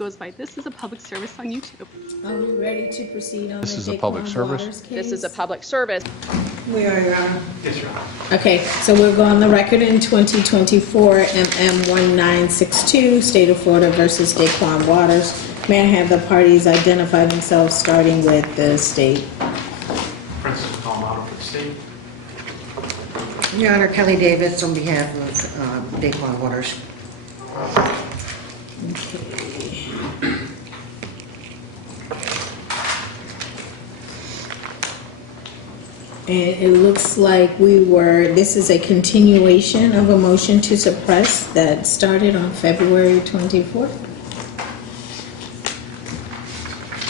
goes by This is a Public Service on YouTube. Are we ready to proceed on This the is a public DAQUAN service? Waters case? This is a public service. We are, Your Honor. Yes, Your Honor. Okay, so we'll go on the record in 2024 MM1962, State of Florida versus DAQUAN Waters. May I have the parties identify themselves, starting with the state? Francis Palmado for the state. Your Honor, Kelly Davis on behalf of DAQUAN Waters. Okay. And it looks like this is a continuation of a motion to suppress that started on February 24th.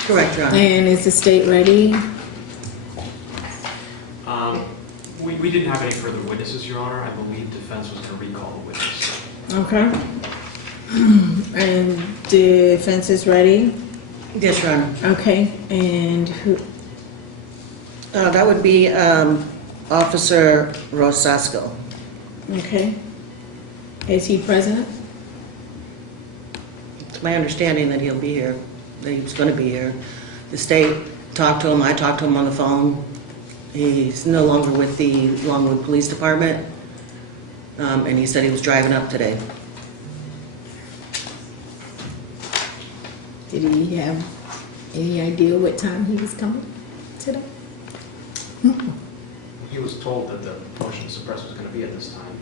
Correct, Your Honor. And is the state ready? We didn't have any further witnesses, Your Honor. I believe defense was going to recall the witness. Okay. And defense is ready? Yes, Your Honor. Okay, and who? That would be Officer Rosasco. Okay. Is he present? It's my understanding that he'll be here, that he's going to be here. The state talked to him, I talked to him on the phone. He's no longer with the Longwood Police Department, and he said he was driving up today. Did he have any idea what time he was coming today? He was told that the motion to suppress was going to be at this time.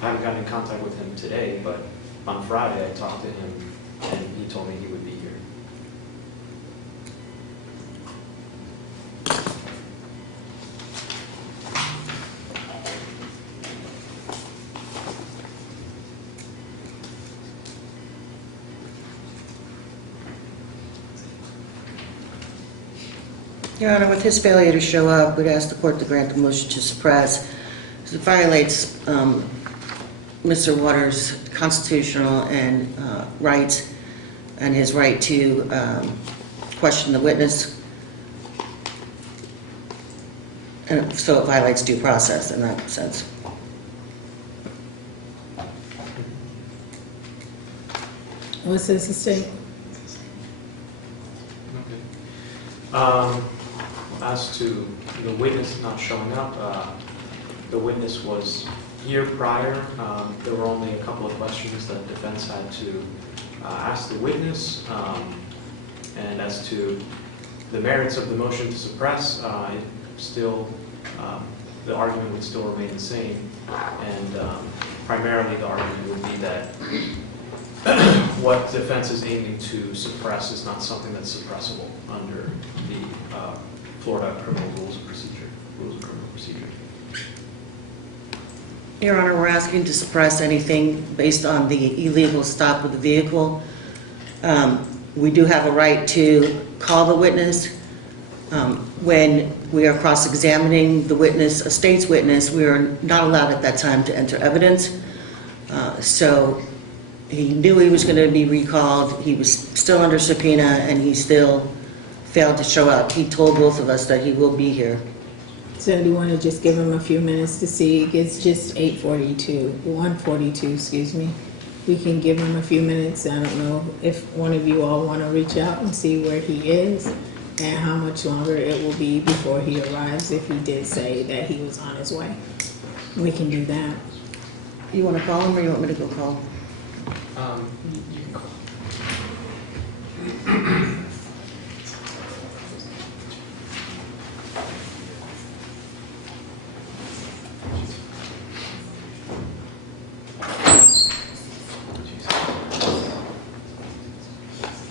I haven't gotten in contact with him today, but on Friday I talked to him and he told me he would be here. Your Honor, with his failure to show up, we'd ask the court to grant the motion to suppress. It violates Mr. Waters' constitutional and rights and his right to question the witness. And so it violates due process in that sense. What says the state? Okay. As to the witness not showing up, the witness was here prior. There were only a couple of questions that defense had to ask the witness. And as to the merits of the motion to suppress, it still, the argument would still remain the same. And primarily the argument would be that what defense is aiming to suppress is not something that's suppressible under the Florida Criminal Rules of Procedure, Rules of Criminal Procedure. Your Honor, we're asking to suppress anything based on the illegal stop of the vehicle. We do have a right to call the witness. When we are cross-examining the witness, a state's witness, we are not allowed at that time to enter evidence. So he knew he was going to be recalled. He was still under subpoena, and he still failed to show up. He told both of us that he will be here. So do you want to just give him a few minutes to see? It's just 1:42, excuse me. We can give him a few minutes. I don't know if one of you all want to reach out and see where he is and how much longer it will be before he arrives, if he did say that he was on his way. We can do that. You want to call him, or you want me to go call? You can call.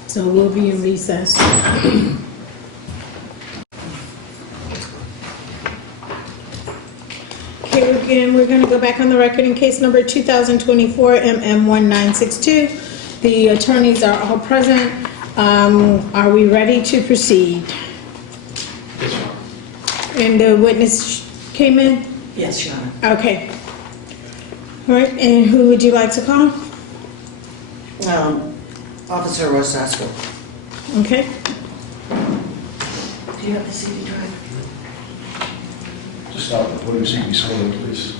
So we'll be in recess. Okay, again, we're going to go back on the record in case number 2024 MM1962. The attorneys are all present. Are we ready to proceed? Yes, Your Honor. And the witness came in? Yes, Your Honor. Okay. All right, and who would you like to call? Officer Rosasco. Okay. Do you have the CD drive? Just stop the podium so you can slowly, please.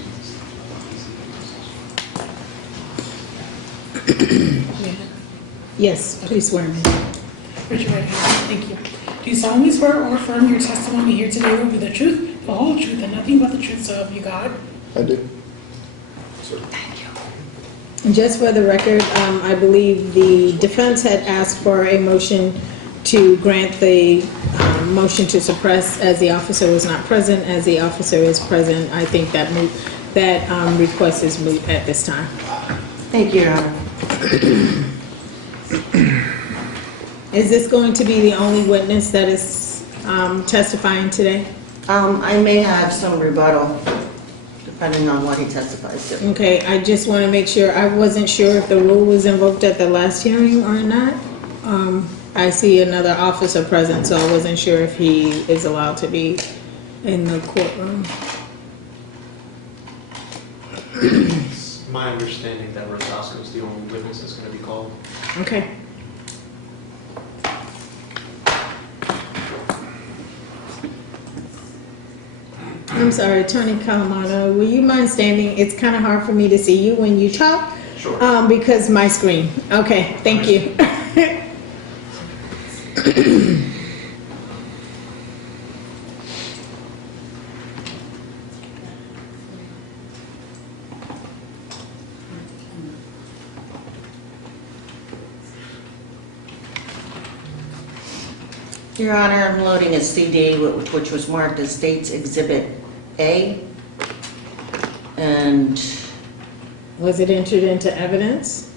Yeah. Yes, please swear me. Raise your right hand. Thank you. Do you solemnly swear or affirm your testimony here today will be the truth, the whole truth, and nothing but the truth, so help you God? I do. And just for the record, I believe the defense had asked for a motion to grant the motion to suppress as the officer was not present. As the officer is present, I think that request is moot at this time. Thank you, Your Honor. Is this going to be the only witness that is testifying today? I may have some rebuttal, depending on what he testifies to. Okay, I just want to make sure, I wasn't sure if the rule was invoked at the last hearing or not. I see another officer present, so I wasn't sure if he is allowed to be in the courtroom. It's my understanding that Rosasco is the only witness that's going to be called. Okay. I'm sorry, Attorney Calamano, will you mind standing? It's kind of hard for me to see you when you talk. Sure. Because my screen. Okay, thank you. Your Honor, I'm loading a CD which was marked as State's Exhibit A. And Was it entered into evidence?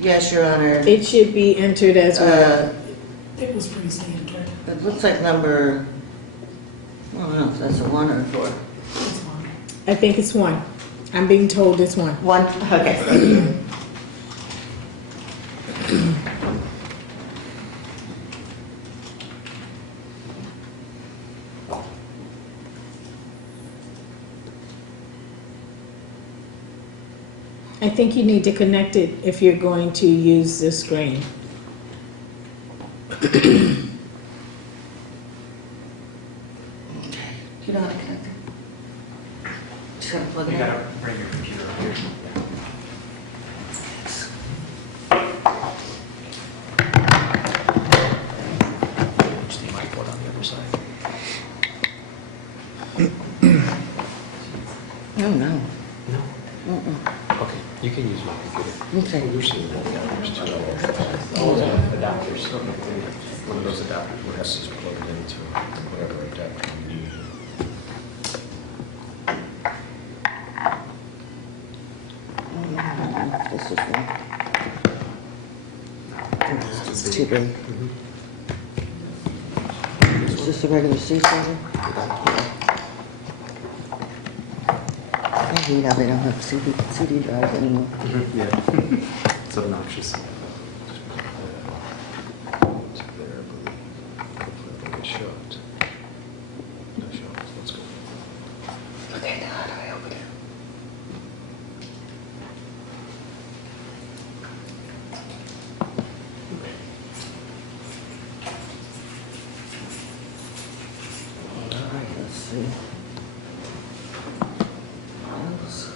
yes, Your Honor, It should be entered as well. It was previously entered. it looks like number, I don't know if that's a 1 or a 4. It's one. I think it's one. I'm being told it's one. 1? Okay, thank you. I think you need to connect it if you're going to use the screen. Do you know how to connect it? Just gotta plug it You in. gotta bring your computer up here. HDMI port on the other side. Oh, no. No? Mm-mm. Okay, you can use my computer. Okay. You're seeing that adapters too. All the adapters. One of those adapters would have to plug it into whatever adapter you need. This is one. This is too big. Is this a regular C7? I hate how they don't have CD drives anymore. Yeah. It's obnoxious. It's there, I believe. Hopefully it'll get shot. No shots, let's go. Okay, now how do I open it? All right, let's see. Files.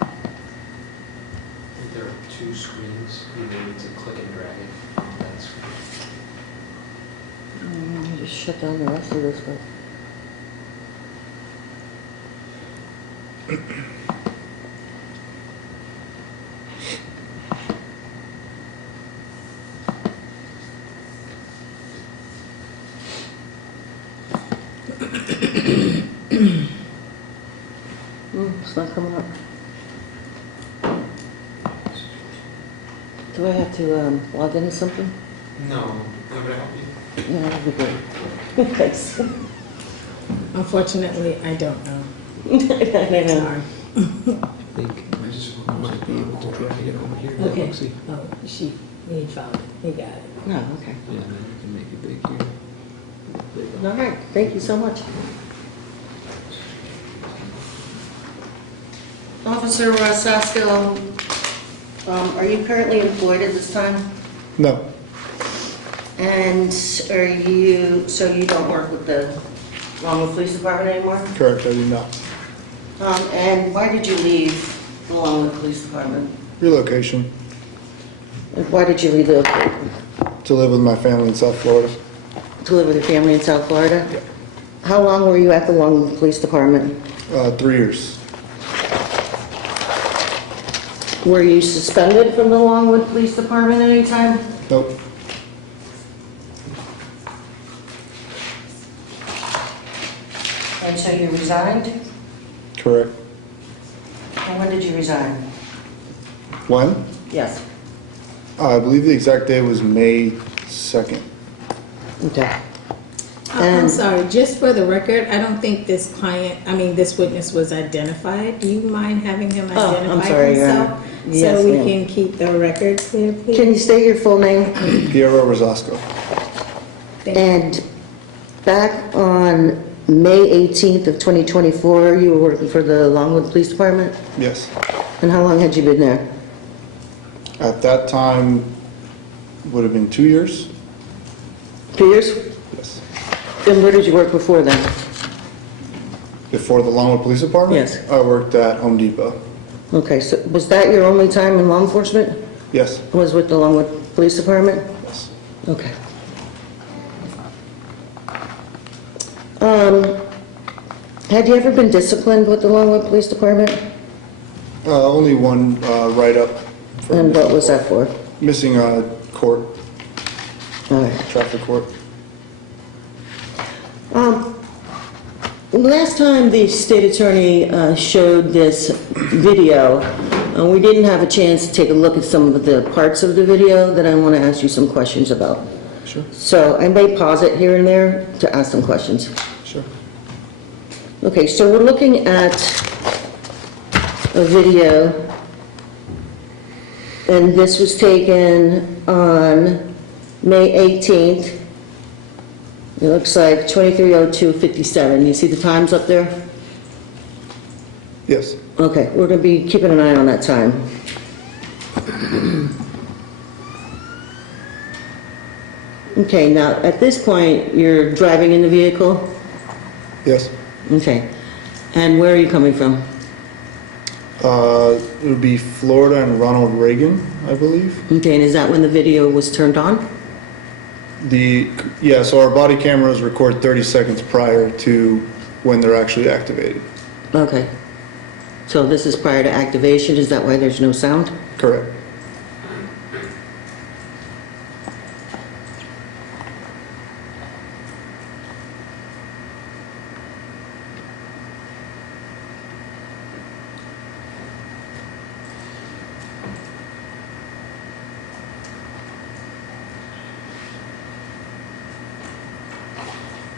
I think there are two screens. You may need to click and drag it on that screen. Let me just shut down the rest of this one. It's not coming up. Do I have to log into something? No, would I help you? Yeah, that'd be great. Thanks. Unfortunately, I don't know. I know. Sorry. I think I just might be able to drag it over here. Okay. See? Oh, he found it. He got it. No, okay. Yeah, then you can make it big here. Big. All right, thank you so much. Officer Rosasco, are you currently employed at this time? No, And so you don't work with the Longwood Police Department anymore? correct, I do not. And why did you leave the Longwood Police Department? Relocation, And why did you relocate? to live with my family in South Florida. To live with your family in South Florida? Yeah. How long were you at the Longwood Police Department? 3 years. Were you suspended from the Longwood Police Department at any time? Nope, And so you resigned? correct. And when did you resign? When? Yes. I believe the exact day was May 2nd. Okay. I'm And- sorry, just for the record, I don't think this this witness was identified. Do you mind having him Oh, I'm identify sorry, Your himself? Honor. Yes, So we ma'am. can keep the record clear, please? Can you state your full name? Piero Rosasco. Thank you. And back on May 18th of 2024, you were working for the Longwood Police Department? Yes. And how long had you been there? At that time, would have been 2 years? 2 years? Yes. And where did you work before then? Before the Longwood Police Department? Yes. I worked at Home Depot. Okay, so was that your only time in law enforcement? Yes. Was with the Longwood Police Department? Yes. Okay. Had you ever been disciplined with the Longwood Police Department? Only one write-up. for And what was that for? Missing court, All right. traffic court. Last time the state attorney showed this video, we didn't have a chance to take a look at some of the parts of the video that I want to ask you some questions about. Sure. So I may pause it here and there to ask some questions. Sure. Okay, so we're looking at a video, and this was taken on May 18th. It looks like 23:02:57. You see the times up there? Yes. Okay, we're going to be keeping an eye on that time. Okay, now, at this point, you're driving in the vehicle? Yes. Okay. And where are you coming from? It would be Florida and Ronald Reagan, I believe. Okay, and is that when the video was turned on? So our body cameras record 30 seconds prior to when they're actually activated. Okay. So this is prior to activation, is that why there's no sound? Correct.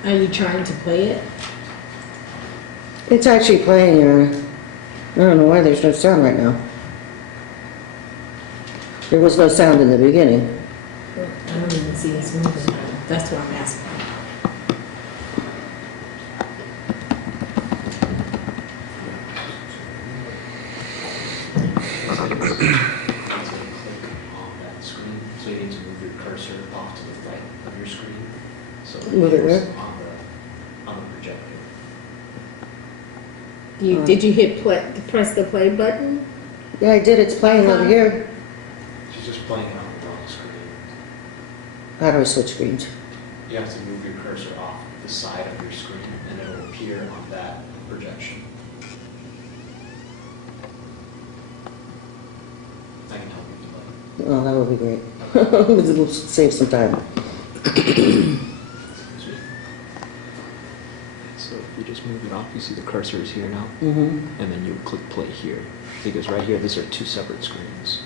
Are you trying to play it? It's actually playing, I don't know why there's no sound right now. There was no sound in the beginning. I don't even see us moving. That's what I'm asking. That screen, so you need to move your cursor off to the right of your screen. So Move it where? On the projector. Did you hit press the play button? Yeah, I did, it's playing over here. She's just playing it on the wrong screen. How do I switch screens? You have to move your cursor off the side of your screen and it will appear on that projection. I can help you play. Oh, that would be great. We'll save some time. So if you just move it off, you see the cursor is here now, Mm-hmm. and then you click play here. Because right here, these are two separate screens.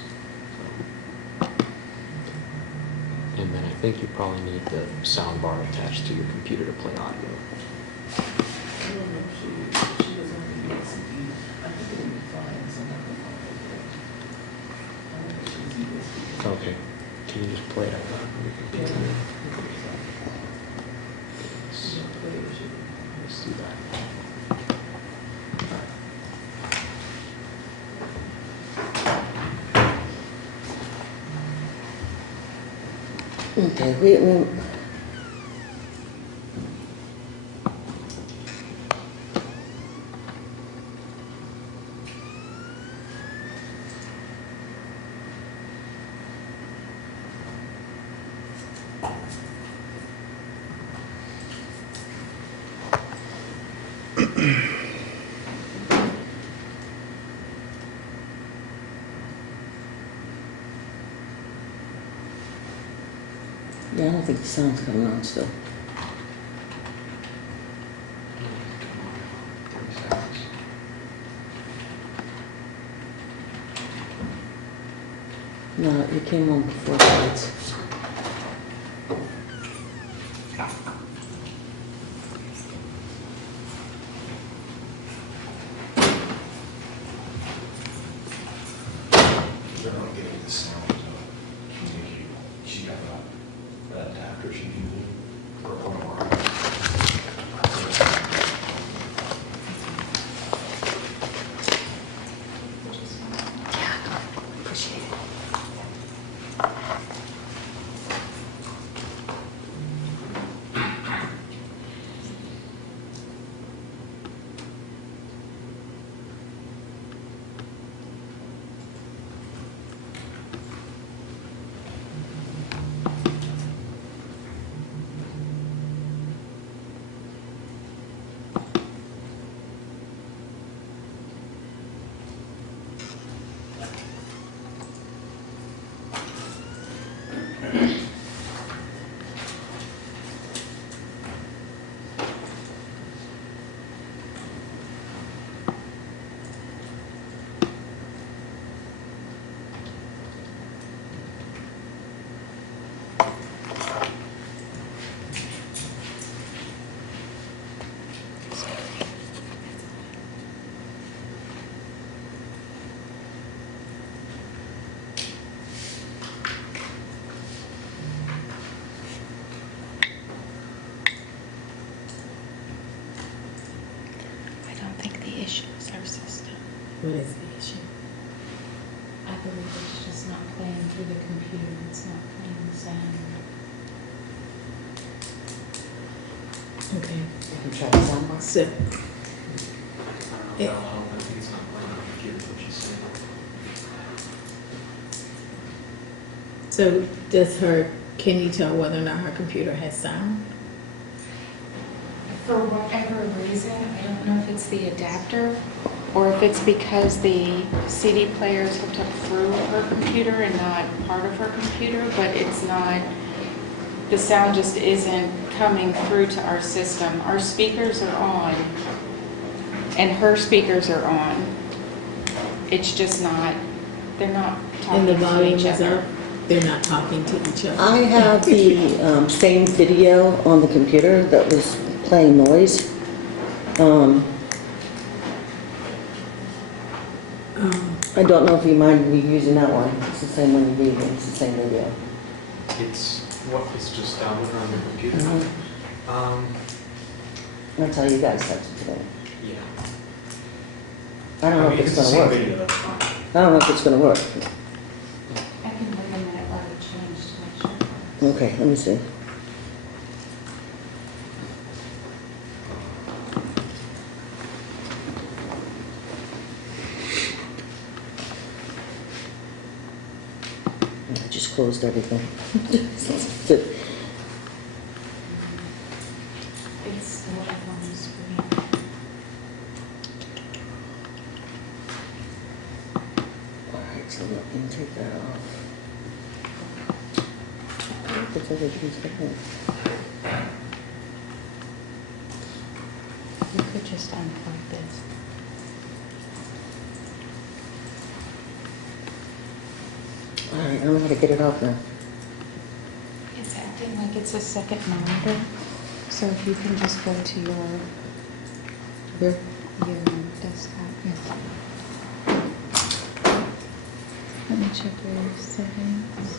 And then I think you probably need the sound bar attached to your computer to play audio. Okay, can you just play it out loud on your computer? Let's do that. Okay, yeah, I don't think the sound's coming on still. Come on, 30 seconds. No, it came on before the lights. They're not getting the sound. She got that adapter she needed for one of our. Appreciate it. I don't think the issue is our system. What is the issue? I believe it's just not playing through the computer. It's not playing the sound. Okay, You try the sound box? so, I don't know if that'll help. I think it's not playing on the computer, what she's saying. so can you tell whether or not her computer has sound? For whatever reason, I don't know if it's the adapter or if it's because the CD player is hooked up through her computer and not part of her computer, but it's not, the sound just isn't coming through to our system. Our speakers are on and her speakers are on. It's just not, they're not And the talking to volume each is other. up? They're not talking to each other? I have the same video on the computer that was playing noise. I don't know if you mind me using that one. It's the same one you're using, it's the same video. It's just downloaded on your computer. Mhm. That's how you guys touch it today. Yeah. I don't know if it's gonna work. Video, that's fine. I don't know if it's gonna work. I can wait a minute while it changed to make sure. Okay, let me see. I just closed everything. It's still up on the screen. Alright, so let me take that off. It's over 2 seconds. You could just unplug this. Alright, I don't know how to get it off now. It's acting like it's a second monitor. So if you can just go to Here? your desktop. Yes. Let me check your settings.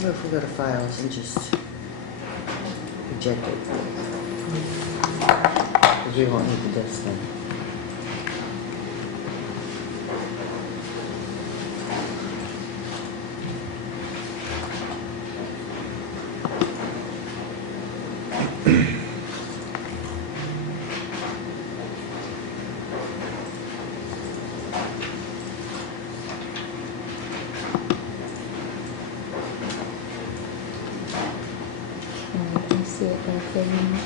What if we go to files and just reject it? Because we won't need the disc then. I see it right there now.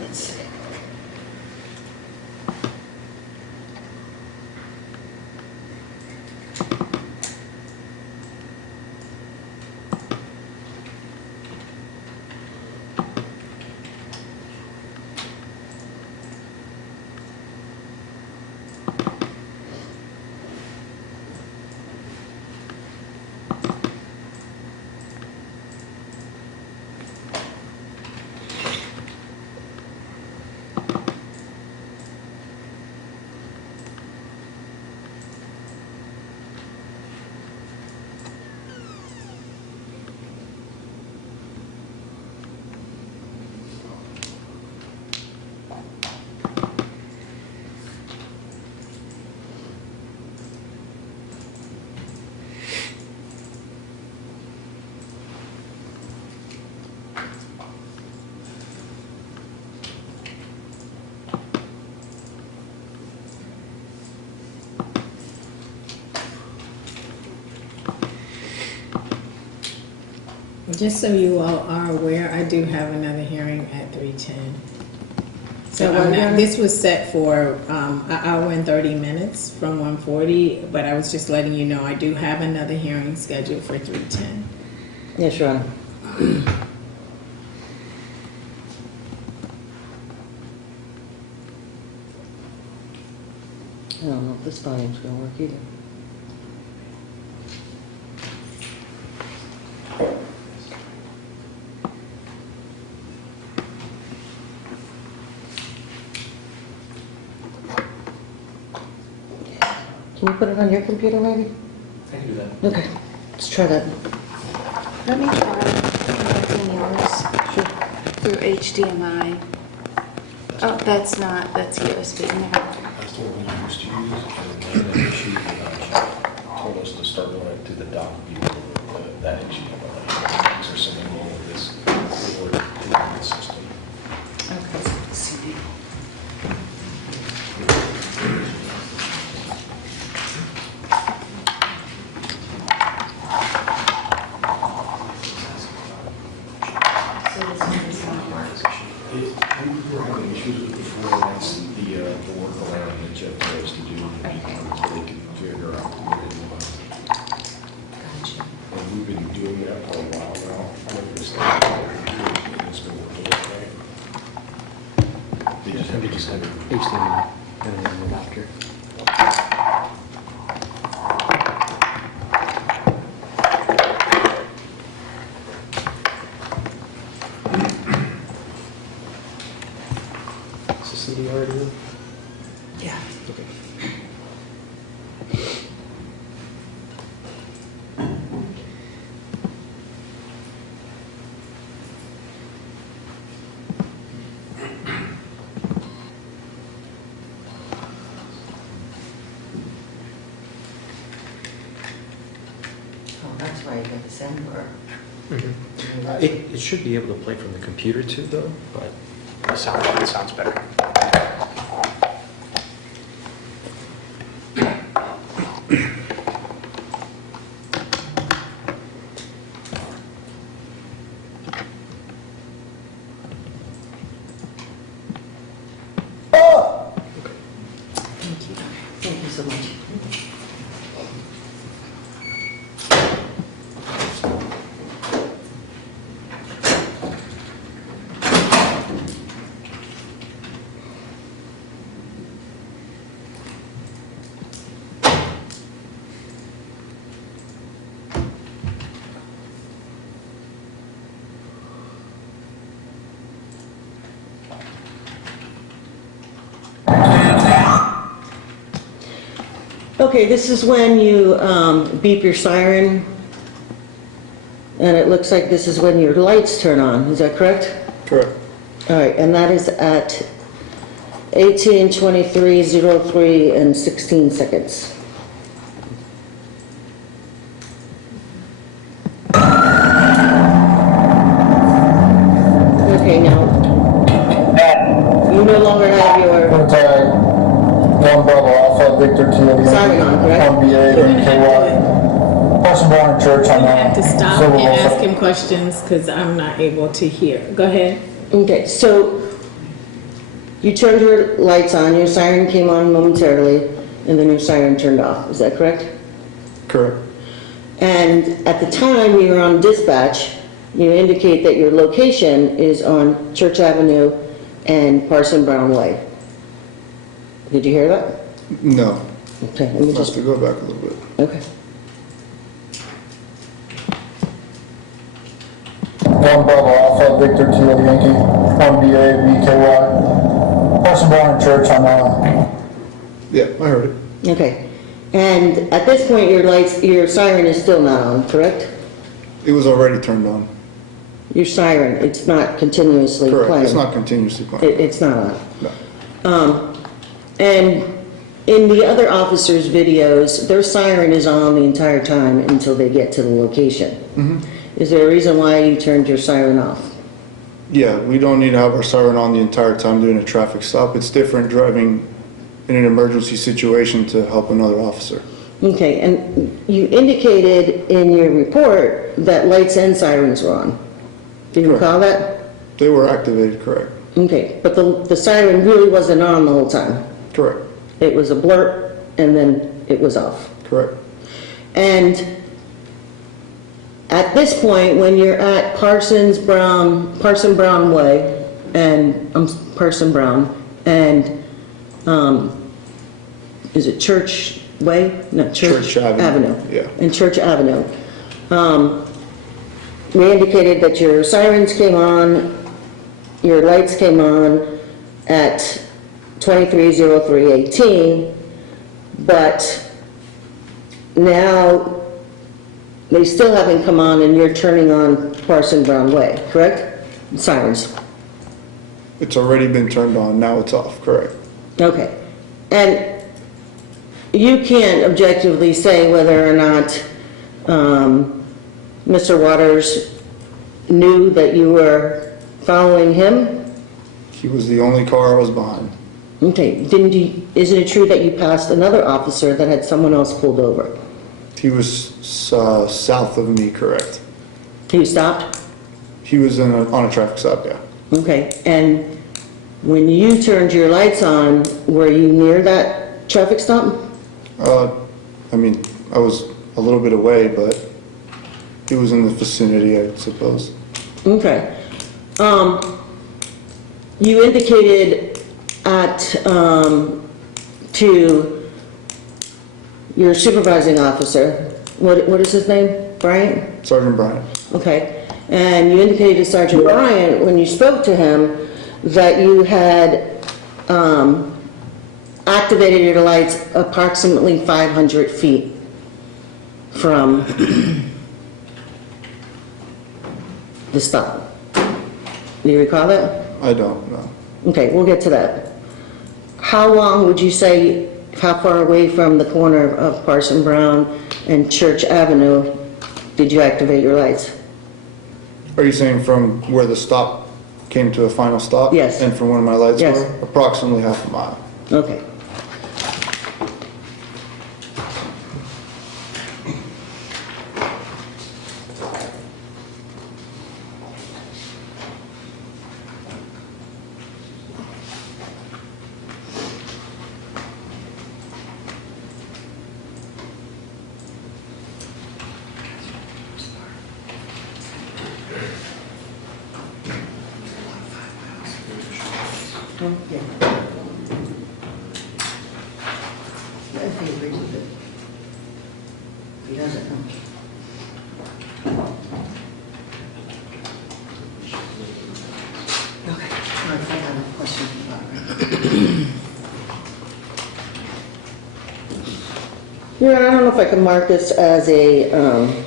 Let's see. Just so you all are aware, I do have another hearing at 3:10. So this was set for an hour and 30 minutes from 1:40, but I was just letting you know I do have another hearing scheduled for 3:10. Yes, Your Honor. I don't know if this volume's gonna work either. Can you put it on your computer maybe? I can do that. Okay, let's try that. Let me try connecting yours Sure. through HDMI. Oh, that's USB. Never mind. That's the one we used to use, and then she told us to start going to the dock view, that HDMI. These are something wrong with this system. Okay. CD. So this one is not working. We were having issues with before, and that's the workaround that Jeff tries to do, so they can figure out what they want. Gotcha. And we've been doing that for a while now. I know this thing, it's been working okay. They just have HDMI and then the adapter. Is the CD already in? Yeah. Okay. Oh, that's why you got the soundbar. It should be able to play from the computer too, though, but it sounds better. Thank you so much. Okay, this is when you beep your siren, and it looks like this is when your lights turn on, is that correct? Correct. All right, and that is at 18:23:03 and 16 seconds. Okay, now, you no longer have your Tag 1 Bravo Alpha Victor Kilo siren on, correct? 1 BA We're gonna have BKY. to, Person Brown Church we're on gonna have to stop Civil and Law. ask him questions because I'm not able to hear. Go ahead. Okay, so you turned your lights on, your siren came on momentarily, and then your siren turned off, is that correct? Correct. And at the time you were on dispatch, you indicate that your location is on Church Avenue and Parson Brown Way. Did you hear that? No. Okay, let me Just just, to go back a little bit. okay. 1 Bravo Alpha Victor Kilo Yankee 1 BA BKY. Person Brown Church on Yeah, I heard it. Okay, and at this point your lights, your siren is still not on, correct? It was already turned on. Your siren, it's not continuously playing? Correct. It's not continuously playing. It's not on? No. And in the other officers' videos, their siren is on the entire time until they get to the location. Is there a reason why you turned your siren off? Yeah, we don't need to have our siren on the entire time doing a traffic stop. It's different driving in an emergency situation to help another officer. Okay, and you indicated in your report that lights and sirens were on. Did you Correct. recall that? They were activated, correct. Okay, but the siren really wasn't on the whole time? Correct. It was a blurt and then it was off? Correct. And at this point, when you're at Parson Brown Way, and Parson Brown, and is it Church Way? No, Church Avenue. Yeah. And Church Avenue. We indicated that your sirens came on, your lights came on at 23:03:18, but now they still haven't come on and you're turning on Parson Brown Way, correct? Sirens. It's already been turned on, now it's off, correct. Okay. And you can't objectively say whether or not Mr. Waters knew that you were following him? He was the only car I was behind. Okay. Isn't it true that you passed another officer that had someone else pulled over? He was south of me, correct. You stopped? He was on a traffic stop, yeah. Okay. And when you turned your lights on, were you near that traffic stop? I mean, I was a little bit away, but he was in the vicinity, I suppose. Okay. You indicated to your supervising officer, what is his name? Bryant? Sergeant Bryant. Okay. And you indicated to Sergeant Bryant, when you spoke to him, that you had activated your lights approximately 500 feet from the stop. Do you recall that? I don't know. Okay, we'll get to that. How long would you say, how far away from the corner of Parson Brown and Church Avenue did you activate your lights? Are you saying from where the stop came to a final stop? Yes. And from where my lights Yes. were? Approximately half a mile. Okay. If he agrees with it. If he doesn't, no. Okay, all right, I have a question about it. Your Honor, I don't know if I can mark this as an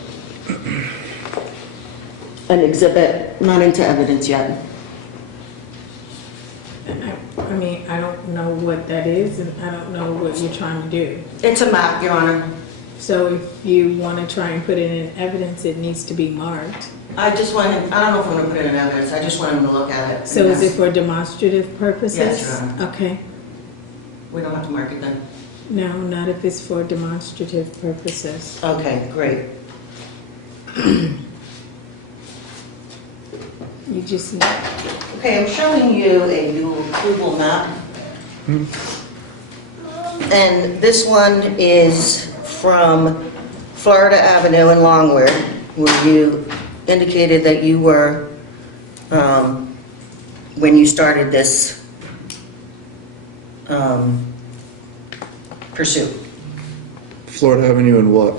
exhibit, not into evidence yet. I mean, I don't know what that is, and I don't know what you're trying to do. It's a map, Your Honor. So if you want to try and put it in evidence, it needs to be marked. I don't know if I'm gonna put it in evidence, I just want him to look at it. So is it for demonstrative purposes? Yes, Your Honor. Okay. We don't have to mark it then? No, not if it's for demonstrative purposes. Okay, great. You just, Okay, I'm showing you a new approval map. And this one is from Florida Avenue in Longwood, where you indicated that you were, when you started this pursuit. Florida Avenue and what?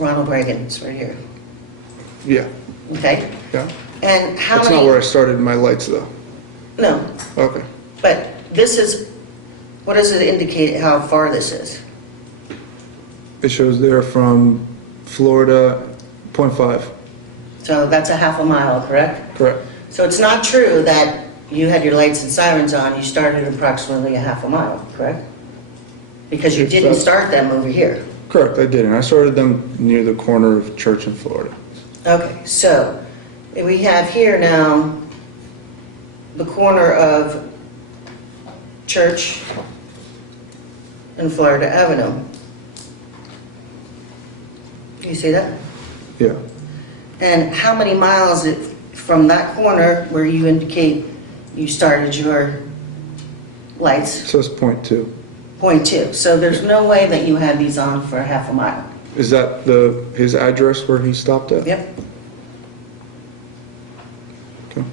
Ronald Reagan, it's right here. Yeah, Okay? yeah. And how That's many? not where I started my lights though. No, Okay. but this is, what does it indicate how far this is? It shows there from Florida, 0.5. So that's a half a mile, correct? Correct. So it's not true that you had your lights and sirens on, you started approximately a half a mile, correct? Because you didn't start them over here. Correct, I didn't. I started them near the corner of Church and Florida. Okay, so we have here now the corner of Church and Florida Avenue. You see that? Yeah. And how many miles from that corner where you indicate you started your lights? It says 0.2. 0.2. So there's no way that you had these on for a half a mile. Is that his address where he stopped at? Yep. Okay.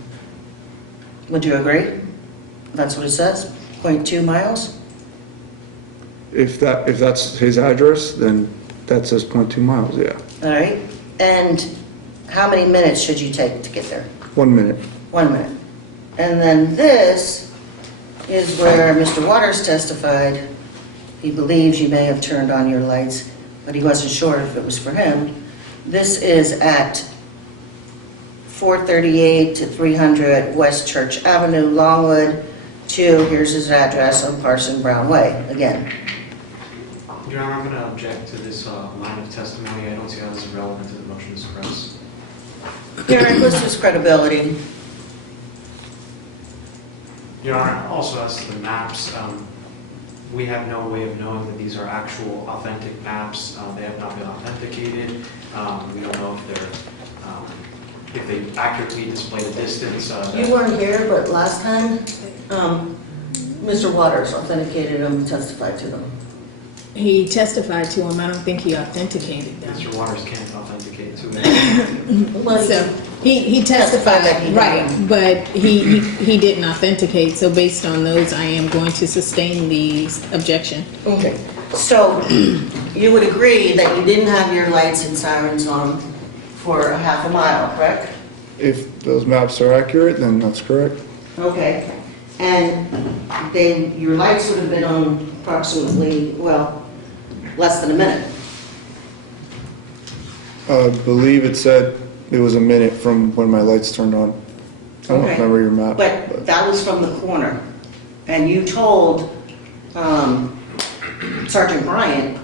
Would you agree? That's what it says? 0.2 miles? If that's his address, then that says 0.2 miles, yeah. All right. And how many minutes should you take to get there? 1 minute. 1 minute. And then this is where Mr. Waters testified. He believes you may have turned on your lights, but he wasn't sure if it was for him. This is at 438 to 300 West Church Avenue, Longwood, 2, here's his address on Parson Brown Way, again. Your Honor, I'm going to object to this line of testimony. I don't see how this is relevant to the motion to suppress. Here, what's his credibility? Your Honor, also as to the maps, we have no way of knowing that these are actual authentic maps. They have not been authenticated. We don't know if they accurately display the distance. You weren't here, but last time, Mr. Waters authenticated them and testified to them. he testified to him. I don't think he authenticated them. Mr. Waters can't authenticate to it. Well, So he Testified that testified, he right, did. but he didn't authenticate. So based on those, I am going to sustain the objection. Okay, so you would agree that you didn't have your lights and sirens on for a half a mile, correct? If those maps are accurate, then that's correct. Okay, and then your lights would have been on approximately, well, less than a minute. I believe it said it was a minute from when my lights turned on. I don't Okay. remember your map. But that was from the corner, and you told Sergeant Bryant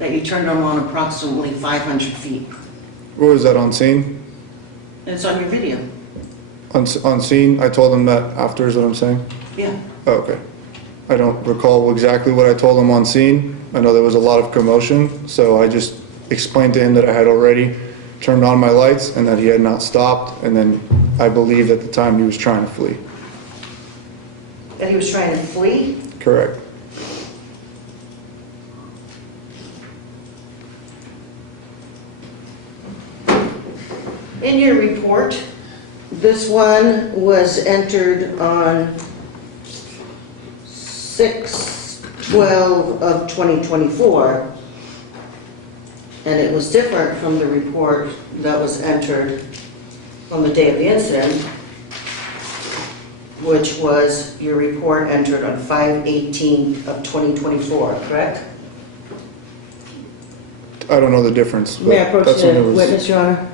that you turned them on approximately 500 feet. What was that, on scene? It's on your video. On scene, I told him that after, is what I'm saying? Yeah. Oh, okay. I don't recall exactly what I told him on scene. I know there was a lot of commotion, so I just explained to him that I had already turned on my lights and that he had not stopped, and then I believed at the time he was trying to flee. That he was trying to flee? Correct. In your report, this one was entered on 6/12 of 2024, and it was different from the report that was entered on the day of the incident, which was your report entered on 5/18 of 2024, correct? I don't know the difference, but May I approach that's when it the was. witness, Your Honor?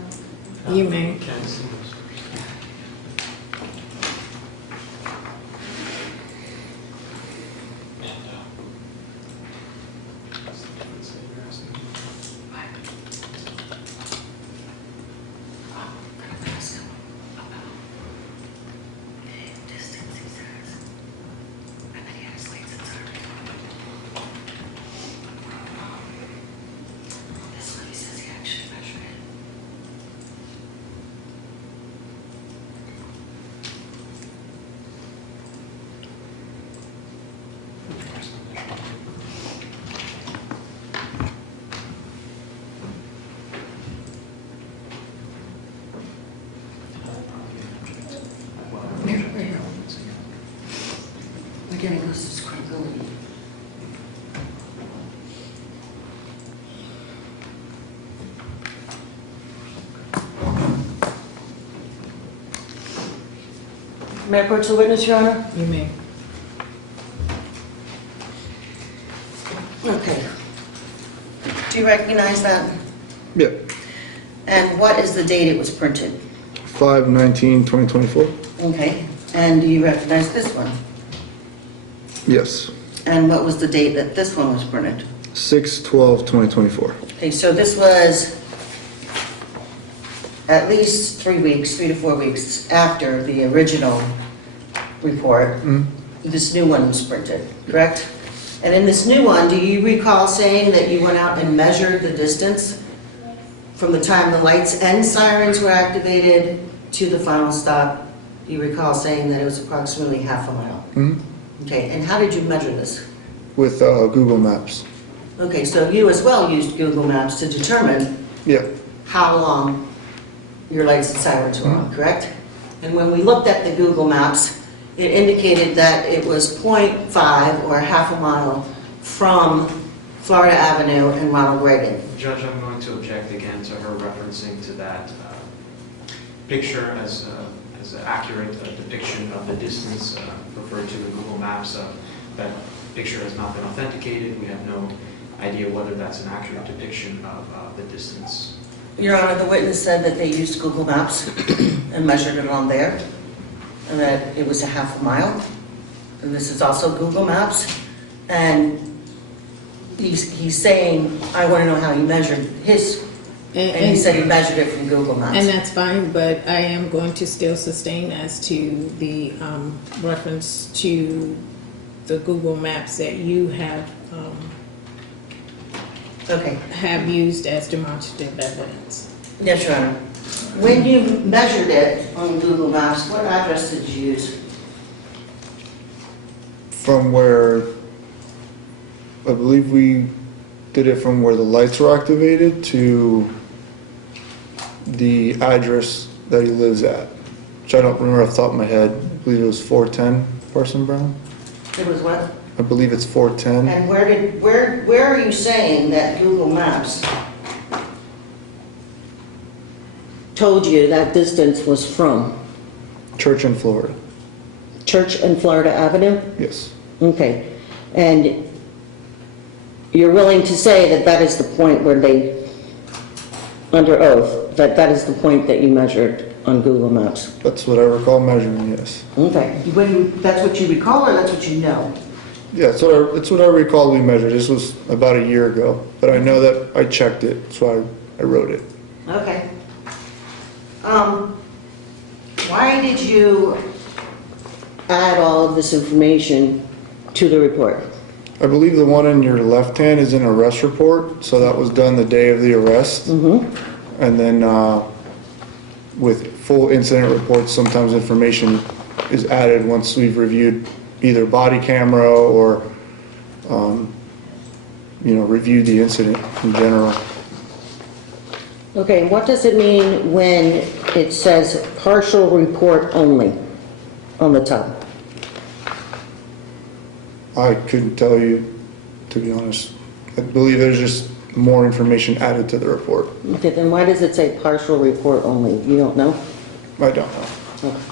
You may. Can't see this. We're getting close to credibility. May I approach the witness, Your Honor? You may. Okay. Do you recognize that? Yeah, And what is the date it was printed? 5/19/2024. Okay. And do you recognize this one? Yes, And what was the date that this one was printed? 6/12/2024. Okay, so this was at least 3 weeks, 3 to 4 weeks after the original report. This new one was printed, correct? And in this new one, do you recall saying that you went out and measured the distance from the time the lights and sirens were activated to the final stop? Do you recall saying that it was approximately half a mile? Okay, and how did you measure this? With Google Maps. Okay, so you as well used Google Maps to determine Yeah, how long your lights and sirens were on, correct? And when we looked at the Google Maps, it indicated that it was 0.5 or half a mile from Florida Avenue and Ronald Reagan. Judge, I'm going to object again to her referencing to that picture as an accurate depiction of the distance referred to in Google Maps. That picture has not been authenticated. We have no idea whether that's an accurate depiction of the distance. Your Honor, the witness said that they used Google Maps and measured it on there, and that it was a half a mile. And this is also Google Maps. And he's saying, I want to know how he measured his, and he said he measured it from Google Maps. And that's fine, but I am going to still sustain as to the reference to the Google Maps that you Okay. have used as demonstrative evidence. Yes, Your Honor. When you measured it on Google Maps, what address did you use? from where, I believe we did it from where the lights were activated to the address that he lives at, which I don't remember off the top of my head. I believe it was 410 Parson Brown. It was what? I believe it's 410. And where are you saying that Google Maps told you that distance was from? Church in Florida. Church and Florida Avenue? Yes. Okay. And you're willing to say that that is the point where they, under oath, that that is the point that you measured on Google Maps? That's what I recall measuring, yes. Okay. That's what you recall or that's what you know? Yeah, it's what I recall we measured. This was about a year ago, but I know that I checked it, so I wrote it. Okay. Why did you add all of this information to the report? I believe the one in your left hand is an arrest report, so that was done the day of the arrest. Mm-hmm. And then with full incident reports, sometimes information is added once we've reviewed either body camera or, reviewed the incident in general. Okay, what does it mean when it says partial report only on the top? I couldn't tell you, to be honest. I believe there's just more information added to the report. Okay, then why does it say partial report only? You don't know? I don't know. Okay.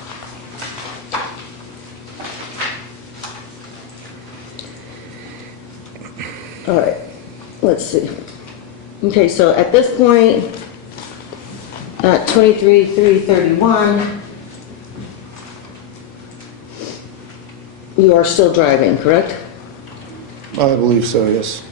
All right, let's see. Okay, so at this point, at 23:31, you are still driving, correct? I believe so, yes.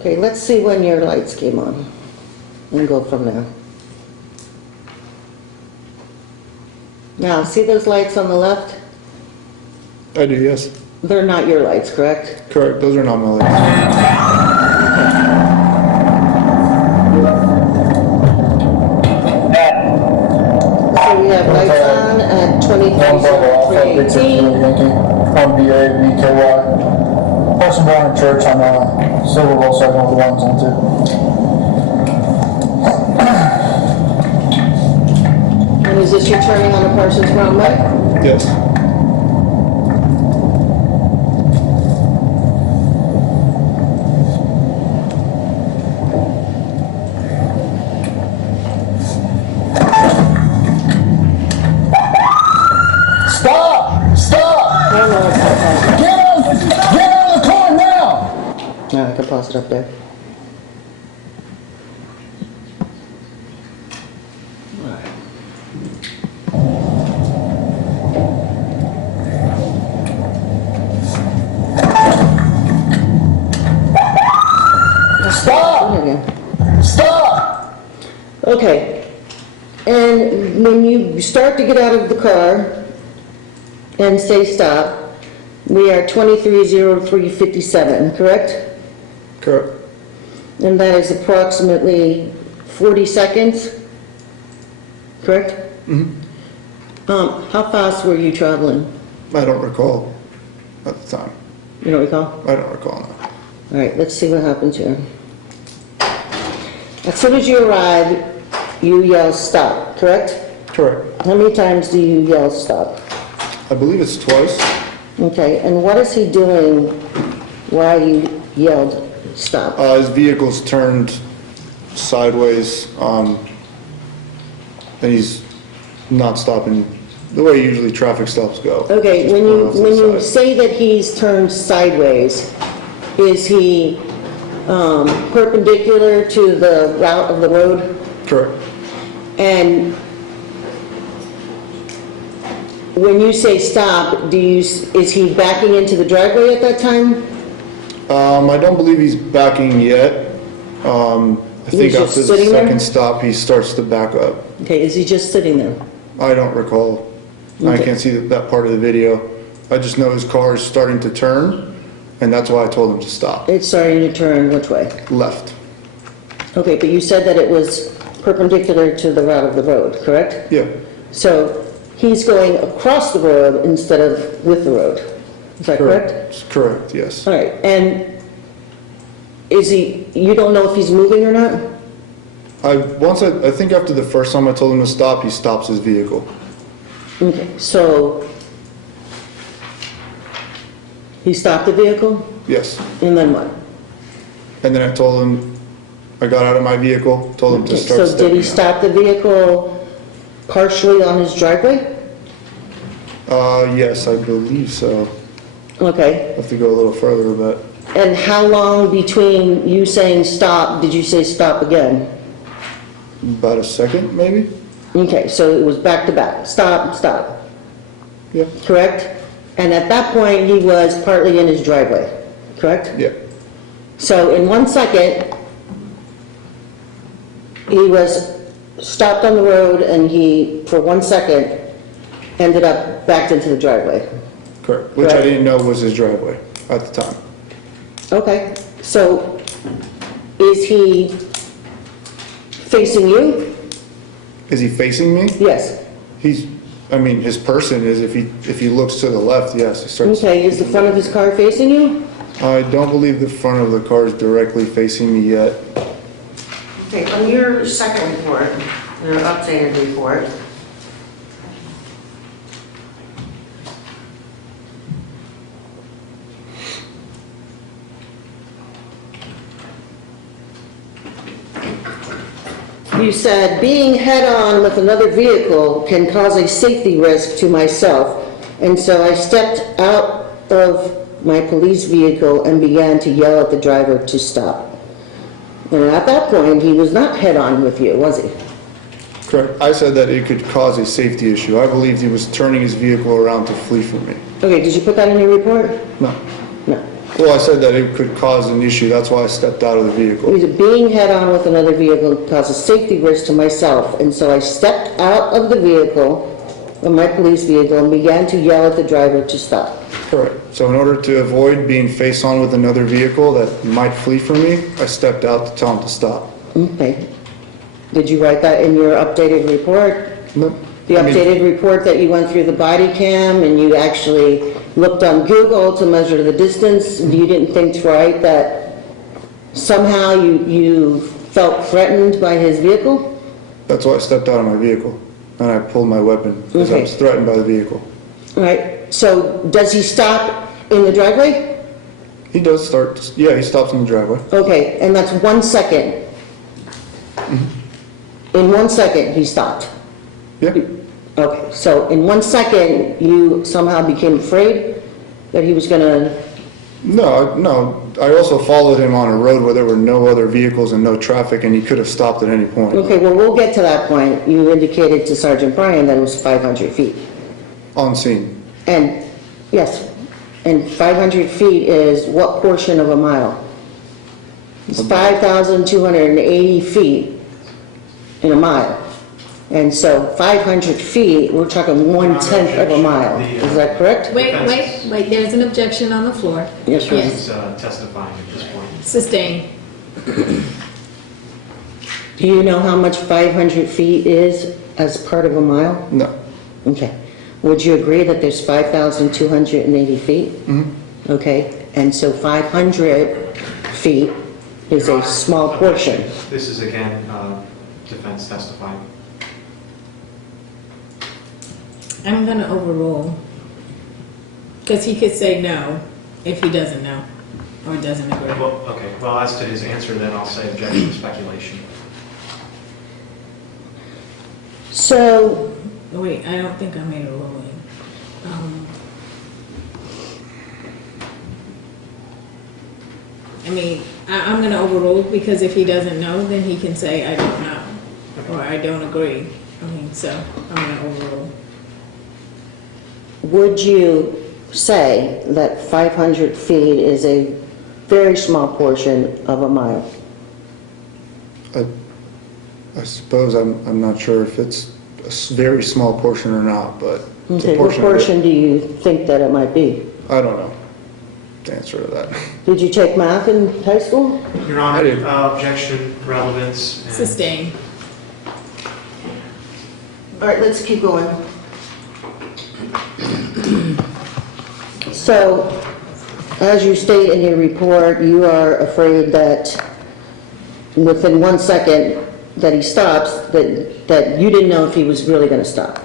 Okay, let's see when your lights came on and go from there. Now, see those lights on the left? I do, yes. They're not your lights, correct? Correct, those are not my lights. So we have lights on at 23:18. On BABKY. Person born in church on Silver Roll 7 with the ones on too. And is this your turning on the Parsons Road way? Yes. Stop! Stop! Oh, no, it's not possible. Get out of the car now! No, I can pause it up there. Stop! Stop! Okay, and when you start to get out of the car and say stop, we are 23:03:57, correct? Correct. And that is approximately 40 seconds, correct? How fast were you traveling? I don't recall at the time. You don't recall? I don't recall now. All right, let's see what happens here. As soon as you arrive, you yell stop, correct? Correct. How many times do you yell stop? I believe it's twice. Okay, and what is he doing while you yelled stop? His vehicle's turned sideways, and he's not stopping the way usually traffic stops go. Okay, Just when going off to the you side. say that he's turned sideways, is he perpendicular to the route of the road? Correct. And when you say stop, is he backing into the driveway at that time? I don't believe he's backing yet. I think He's just after the sitting there? second stop, he starts to back up. Okay, is he just sitting there? I don't recall. I Okay. can't see that part of the video. I just know his car is starting to turn, and that's why I told him to stop. It's starting to turn which way? Left. Okay, but you said that it was perpendicular to the route of the road, correct? Yeah. So he's going across the road instead of with the road. Is that correct? Correct, yes. All right, and you don't know if he's moving or not? I think after the first time I told him to stop, he stops his vehicle. Okay, so he stopped the vehicle, Yes. and then what? And then I told him, I got out of my vehicle, told him to Okay, start so stepping did he out. stop the vehicle partially on his driveway? Yes, I believe so. Okay, I have to go a little further, but and how long between you saying stop, did you say stop again? about a second, maybe? Okay, so it was back to back, stop, stop, Yeah. correct? And at that point, he was partly in his driveway, correct? Yeah. So in 1 second, he was stopped on the road and he, for 1 second, ended up backed into the driveway. Correct. Which I Correct. didn't know was his driveway at the time. Okay, so is he facing you? Is he facing me? Yes. His person is, if he looks to the left, yes, he starts. Okay, is the front of his car facing you? I don't believe the front of the car is directly facing me yet. Okay, on your second report, your updated report, you said, being head-on with another vehicle can cause a safety risk to myself, and so I stepped out of my police vehicle and began to yell at the driver to stop. And at that point, he was not head-on with you, was he? Correct. I said that it could cause a safety issue. I believed he was turning his vehicle around to flee from me. Okay, did you put that in your report? No. No. Well, I said that it could cause an issue. That's why I stepped out of the vehicle. He said, being head-on with another vehicle causes safety risk to myself, and so I stepped out of the vehicle, of my police vehicle, and began to yell at the driver to stop. Correct. So in order to avoid being face-on with another vehicle that might flee from me, I stepped out to tell him to stop. Okay. Did you write that in your updated report? No. The updated report that you went through the body cam and you actually looked on Google to measure the distance? You didn't think to write that somehow you felt threatened by his vehicle? That's why I stepped out of my vehicle and I pulled my weapon because I Okay. was threatened by the vehicle. All right. So does he stop in the driveway? He does start, yeah, he stops in the driveway. Okay, and that's 1 second. In 1 second, he stopped. Yeah. Okay, so in 1 second, you somehow became afraid that he was gonna, No. I also followed him on a road where there were no other vehicles and no traffic, and he could have stopped at any point. okay, well, we'll get to that point. You indicated to Sergeant Bryan that it was 500 feet. On scene. And, yes, and 500 feet is what portion of a mile? It's 5,280 feet in a mile. And so 500 feet, we're talking 1/10 of a mile. Is that correct? Wait, there's an objection on the floor. Yes, ma'am. He's testifying at this point. Sustained. Do you know how much 500 feet is as part of a mile? No. Okay. Would you agree that there's 5,280 feet? Mm-hmm. Okay, and so 500 feet is a small portion. This is again, defense testifying. I'm gonna overrule. Because he could say no if he doesn't know or doesn't agree. Well, okay, well, as to his answer, then I'll say objection to speculation. So, Wait, I don't think I made a ruling. I'm gonna overrule because if he doesn't know, then he can say, I don't know, or I don't agree. So I'm gonna overrule. would you say that 500 feet is a very small portion of a mile? I suppose I'm not sure if it's a very small portion or not, but it's a Okay, what portion of it. portion do you think that it might be? I don't know the answer to that. Did you take math in high school? Your I Honor, did. objection, relevance. and- Sustained. All right, let's keep going. So, as you state in your report, you are afraid that within 1 second that he stops, that you didn't know if he was really going to stop.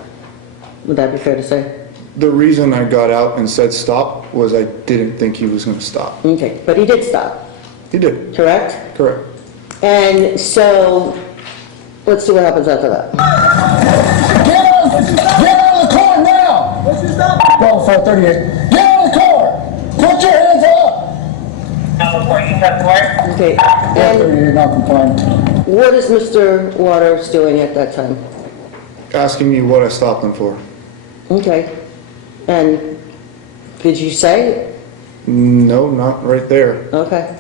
Would that be fair to say? The reason I got out and said stop was I didn't think he was going to stop. Okay, but he did stop, He did. correct? Correct. And so, let's see what happens after that. Get out of the car now! What's your stop? Well, 438. Get out of the car! Put your hands up! Okay, and 438, not compliant. what is Mr. Waters doing at that time? Asking me what I stopped him for. Okay, and did you say? No, not right there. Okay.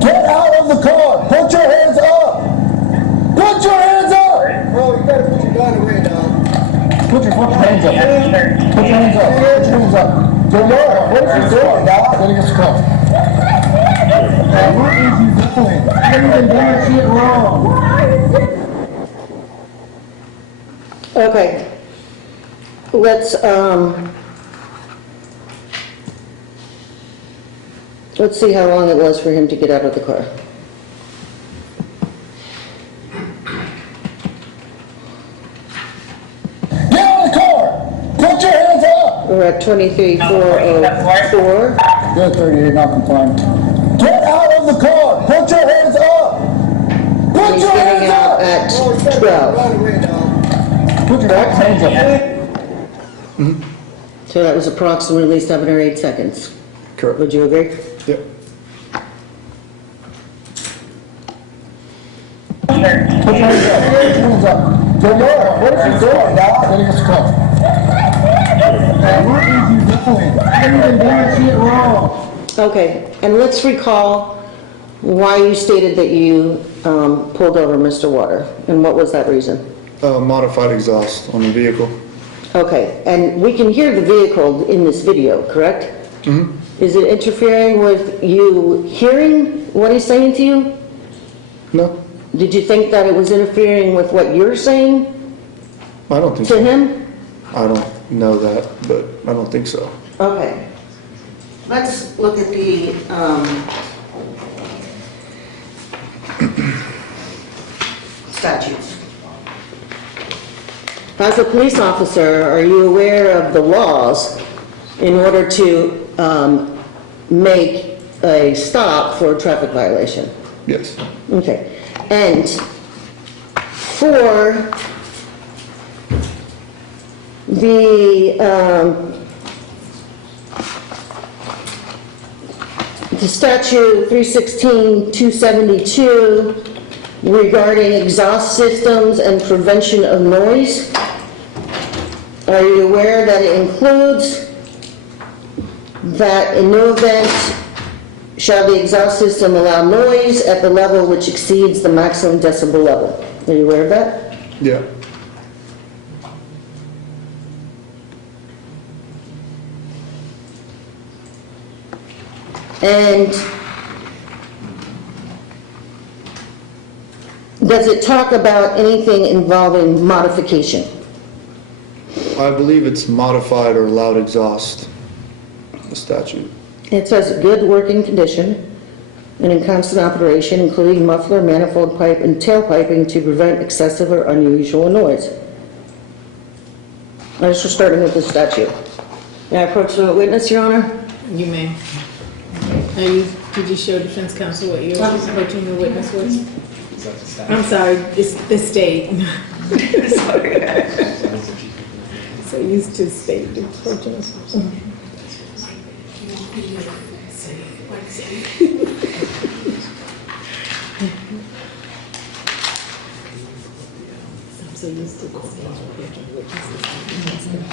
Get out of the car! Put your hands up! Put your hands up! Bro, you better put your gun away now. Put your hands up. Put your hands up. Put your hands up. What is he doing, dog? Let me get your car. What is he doing? You've been doing shit wrong. Okay. Let's, Let's see how long it was for him to get out of the car. Get out of the car! Put your hands up! We're at 23,404. You're 38, not compliant. Get out of the car! Put your hands up! Put He's your getting hands out up! at 12. Put your hands up. So that was approximately 7 or 8 seconds. Correct. Would you agree? Yep. Put your hands up. Get more. What is he doing, dog? Getting us caught. What is he doing? You're doing shit wrong. Okay, and let's recall why you stated that you pulled over Mr. Water, and what was that reason? Modified exhaust on the vehicle. Okay, and we can hear the vehicle in this video, correct? Mm-hmm. Is it interfering with you hearing what he's saying to you? No, Did you think that it was interfering with what you're saying I don't think to so. him? I don't know that, but I don't think so. Okay. Let's look at the statutes. As a police officer, are you aware of the laws in order to make a stop for a traffic violation? Yes. Okay. And for the statute 316-272 regarding exhaust systems and prevention of noise, are you aware that it includes that in no event shall the exhaust system allow noise at the level which exceeds the maximum decibel level? Are you aware of that? Yeah. And does it talk about anything involving modification? I believe it's modified or allowed exhaust, the statute. It says good working condition and in constant operation, including muffler, manifold pipe, and tailpiping to prevent excessive or unusual noise. I was just starting with the statute. May I approach the witness, Your Honor? You may. Did you show defense counsel what you were approaching the witness was? I'm sorry, it's the state. So used to state approaching us. I'm so used to approaching witnesses.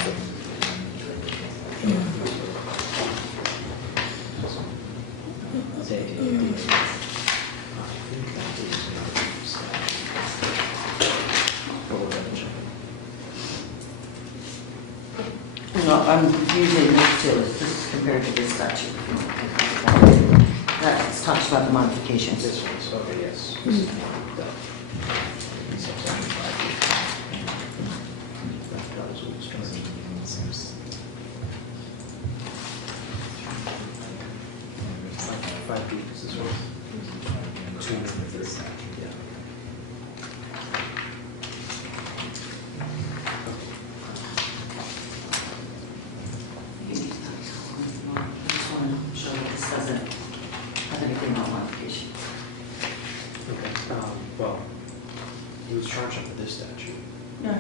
No, I'm using this too, this is compared to this statute. That talks about the modifications. This one's, okay, yes. Five feet, is this one? 230. Yeah. I just want to show that this doesn't have anything on modification. Okay, well, he was charged under this statute. Yeah. Okay.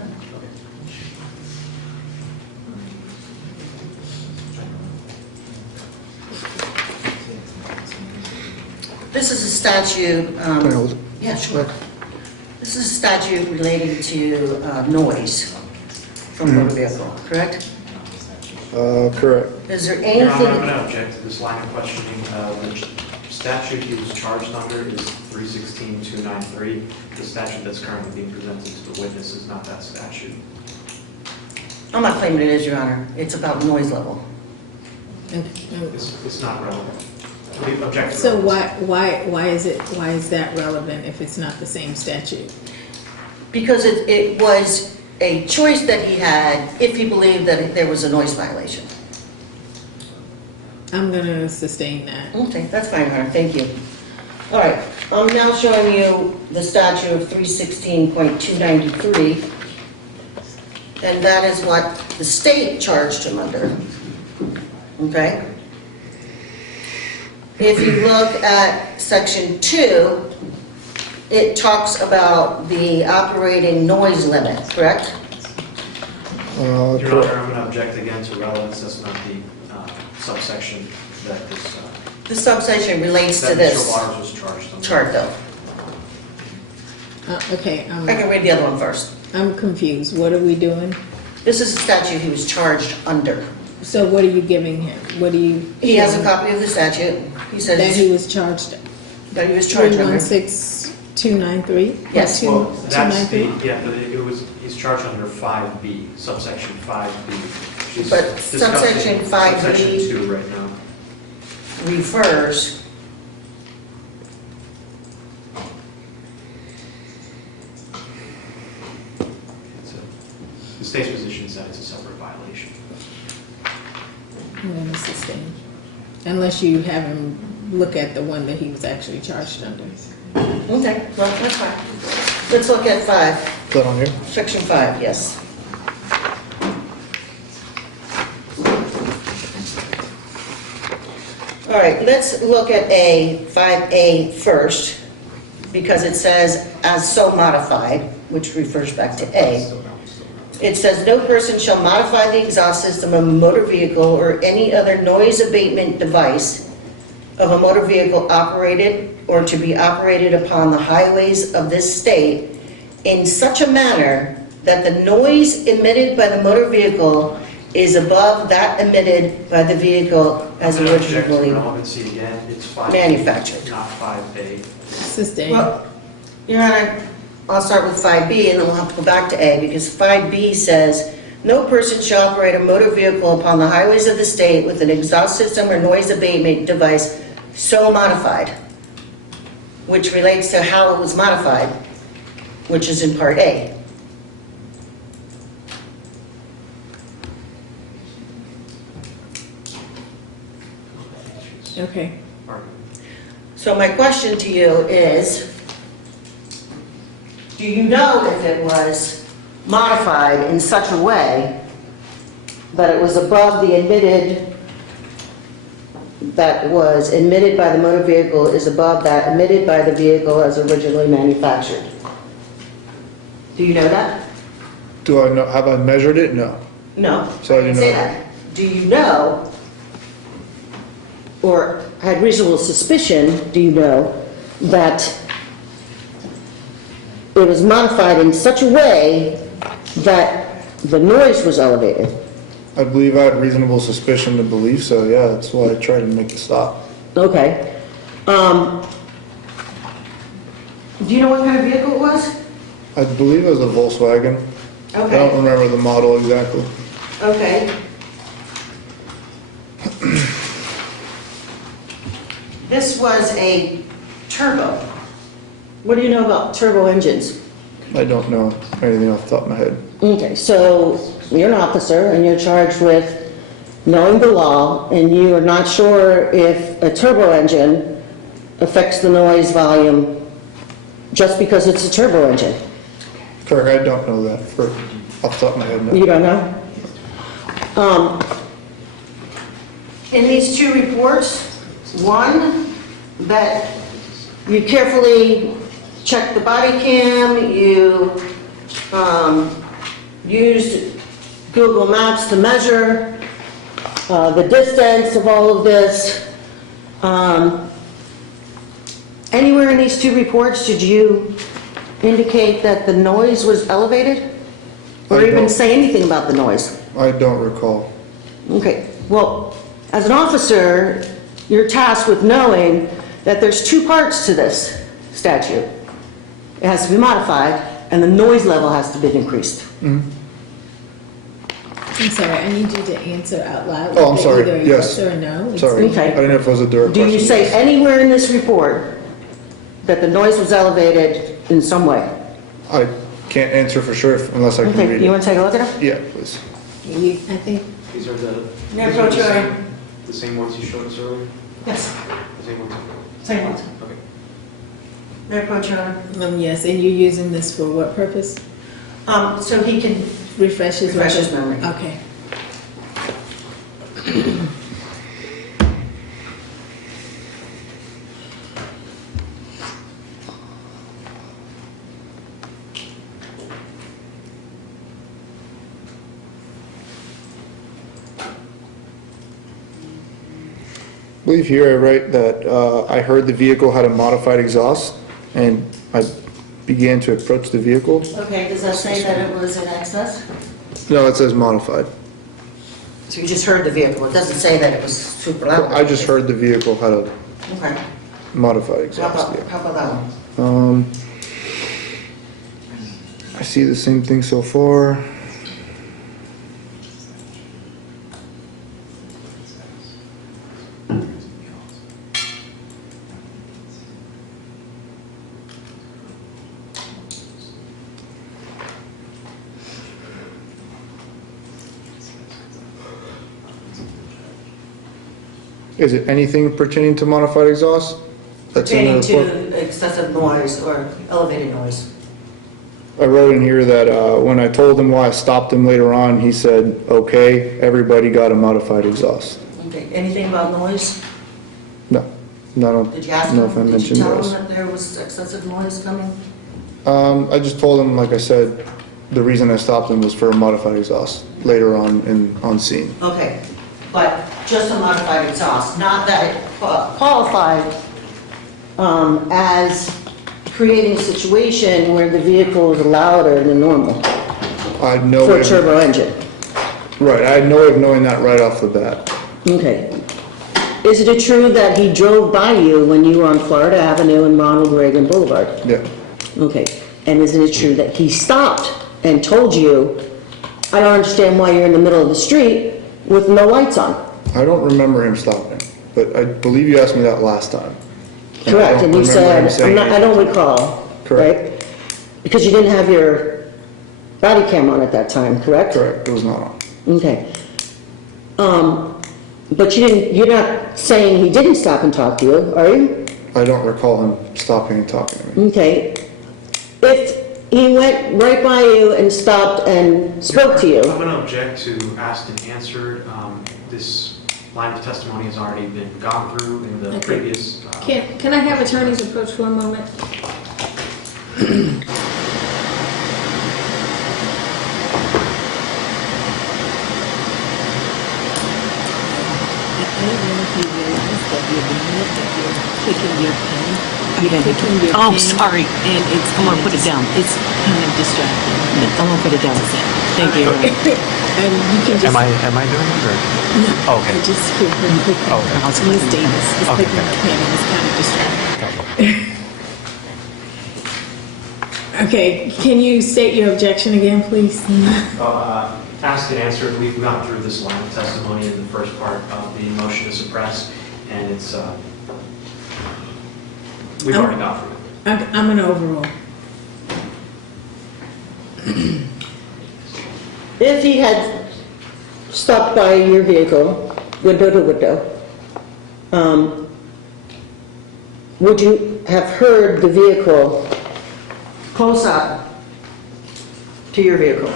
This is a statute, Can I hold it? yeah, sure. This is a statute relating to noise from motor vehicle, correct? Correct. Is there Your Honor, I'm anything, going to object to this line of questioning. The statute he was charged under is 316-293. The statute that's currently being presented to the witness is not that statute. I'm not claiming it is, Your Honor. It's about noise level. It's not relevant. We object to So relevance. why is that relevant if it's not the same statute? Because it was a choice that he had if he believed that there was a noise violation. I'm gonna sustain that. Okay, that's fine, Hunter, thank you. All right, I'm now showing you the statute of 316.293, and that is what the state charged him under, okay? If you look at section 2, it talks about the operating noise limit, correct? Your Honor, I'm going to object again to relevance. That's not the subsection that this, The subsection relates to that this Mr. Waters was charged under. chart, though. Okay, I can read the other one first. I'm confused. What are we doing? This is the statute he was charged under. So what are you giving him? What do you? He has a copy of the statute. He said That he was charged. that he was charged under. 316293? Yes. Well, that's the, 293? yeah, but he's charged under 5B, subsection 5B. She's But discussing subsection 5B Subsection 2 right now. refers The state's position is that it's a separate violation. I'm gonna sustain. Unless you have him look at the one that he was actually charged under. Okay, well, that's fine. Let's look at 5, Is that on here? section 5, yes. All right, let's look at 5A first, because it says, as so modified, which refers back to A. It says, no person shall modify the exhaust system of a motor vehicle or any other noise abatement device of a motor vehicle operated or to be operated upon the highways of this state in such a manner that the noise emitted by the motor vehicle is above that emitted by the vehicle as I'm gonna object to originally relevancy again. It's 5B, manufactured. not 5A. Sustain. Well, Your Honor, I'll start with 5B and then we'll have to go back to A, because 5B says, no person shall operate a motor vehicle upon the highways of the state with an exhaust system or noise abatement device so modified, which relates to how it was modified, which is in Part A. Okay. So my question to you is, do you know if it was modified in such a way that it was above the emitted, that was emitted by the motor vehicle is above that emitted by the vehicle as originally manufactured? Do you know that? Do I know, have I measured it? No. No. So I didn't Say know. that. Do you know, or had reasonable suspicion, do you know, that it was modified in such a way that the noise was elevated? I believe I had reasonable suspicion to believe so, yeah, that's why I tried to make the stop. Okay. Do you know what kind of vehicle it was? I believe it was a Volkswagen. I don't Okay. remember the model exactly. Okay. This was a turbo. What do you know about turbo engines? I don't know anything off the top of my head. Okay, so you're an officer and you're charged with knowing the law and you are not sure if a turbo engine affects the noise volume just because it's a turbo engine. Kirk, I don't know that off the top of my head. No. You don't know? In these two reports, one, that you carefully checked the body cam, you used Google Maps to measure the distance of all of this. Anywhere in these two reports, did you indicate that the noise was elevated? Or I even don't. say anything about the noise? I don't recall. Okay, well, as an officer, you're tasked with knowing that there's two parts to this statute. It has to be modified, and the noise level has to be increased. I'm sorry, I need you to answer out loud. Oh, I'm sorry. Either a Yes. or a no. It's- Sorry, Okay. I didn't know if it was a direct Do question. you say anywhere in this report that the noise was elevated in some way? I can't answer for sure unless I can Okay, read you it. want to take a look at it? Yeah, please. I think These are the, Yeah, these are Coach, the the same ones you showed us earlier? Yes, The same ones? same ones. Okay. Mayor Pro Tem. Yes, and you're using this for what purpose? So he can Refresh his refresh his record? memory. Okay. I believe here I write that I heard the vehicle had a modified exhaust, and I began to approach the vehicle. Okay, does that say that it was in excess? No, it says modified. So you just heard the vehicle, it doesn't say that it was super loud? I just heard the vehicle had a Okay, modified how exhaust, about, yeah. how about that one? I see the same thing so far. Is it anything pertaining to modified exhaust? That's in the Pertaining report. to excessive noise or elevated noise. I wrote in here that when I told him why I stopped him later on, he said, okay, everybody got a modified exhaust. Okay, anything about noise? No, I don't Did you ask know if I him, did you mentioned tell him those. that there was excessive noise coming? I just told him, like I said, the reason I stopped him was for a modified exhaust later on scene. Okay, but just a modified exhaust, not that it qualified as creating a situation where the vehicle is louder than normal I had no for way, a turbo engine. right, I had no way of knowing that right off the bat. Okay. Is it true that he drove by you when you were on Florida Avenue and Ronald Reagan Boulevard? Yeah, Okay. And isn't it true that he stopped and told you, I don't understand why you're in the middle of the street with no lights on? I don't remember him stopping, but I believe you asked me that last time. I Correct, don't and you remember him said, saying I don't recall, Correct. right? Because you didn't have your body cam on at that time, correct? Correct, it was not on. Okay. But you're not saying he didn't stop and talk to you, are you? I don't recall him stopping and talking to me. Okay. If he went right by you and stopped and spoke to you, I'm going to object to asked and answered. This line of testimony has already been gone through in the Okay. previous. Can I have attorney's approach for a moment? Oh, sorry. And it's. I'm gonna put it down. It's kind of distracting. I'm gonna put it down. Thank you. And you can just. Am I doing it or? No, Okay. I just feel really quick. Okay. Ms. Davis is Okay. picking up pen and it's kind of distracting. Okay, can you state your objection again, please? Asked and answered, we've gone through this line of testimony in the first part of the motion to suppress, and it's, we've already gone through it. I'm an overrule. if he had stopped by your vehicle, window to window, would you have heard the vehicle close up to your vehicle?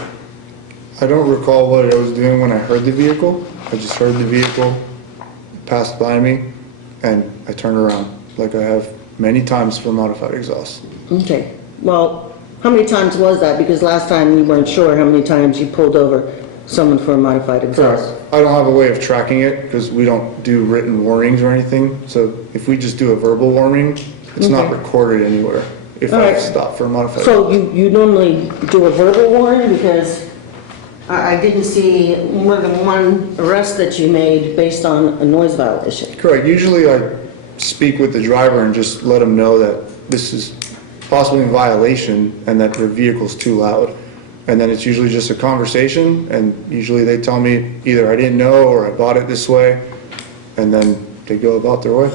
I don't recall what I was doing when I heard the vehicle. I just heard the vehicle passed by me, and I turned around, like I have many times for modified exhaust. Okay, well, how many times was that? Because last time you weren't sure how many times you pulled over someone for a modified exhaust. I don't have a way of tracking it, because we don't do written warnings or anything, so if we just do a verbal warning, it's not Okay. recorded anywhere if All I right. stop for a modified. So you normally do a verbal warning, because I didn't see more than one arrest that you made based on a noise violation. Correct, usually I speak with the driver and just let them know that this is possibly in violation and that their vehicle's too loud. And then it's usually just a conversation, and usually they tell me either I didn't know or I bought it this way, and then they go about their way.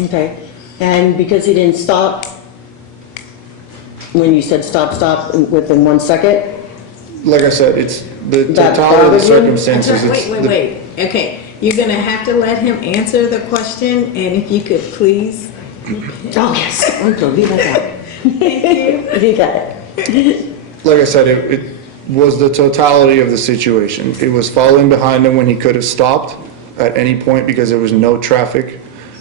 Okay, and because he didn't stop, when you said stop within 1 second? Like I said, it's the That totality of the bothers you? circumstances. it's Wait, the- wait. Okay, You're gonna have to let him answer the question, and if you could please. Oh, yes. Uncle, leave it out. Thank you. You got it. Like I said, it was the totality of the situation. It was following behind him when he could have stopped at any point because there was no traffic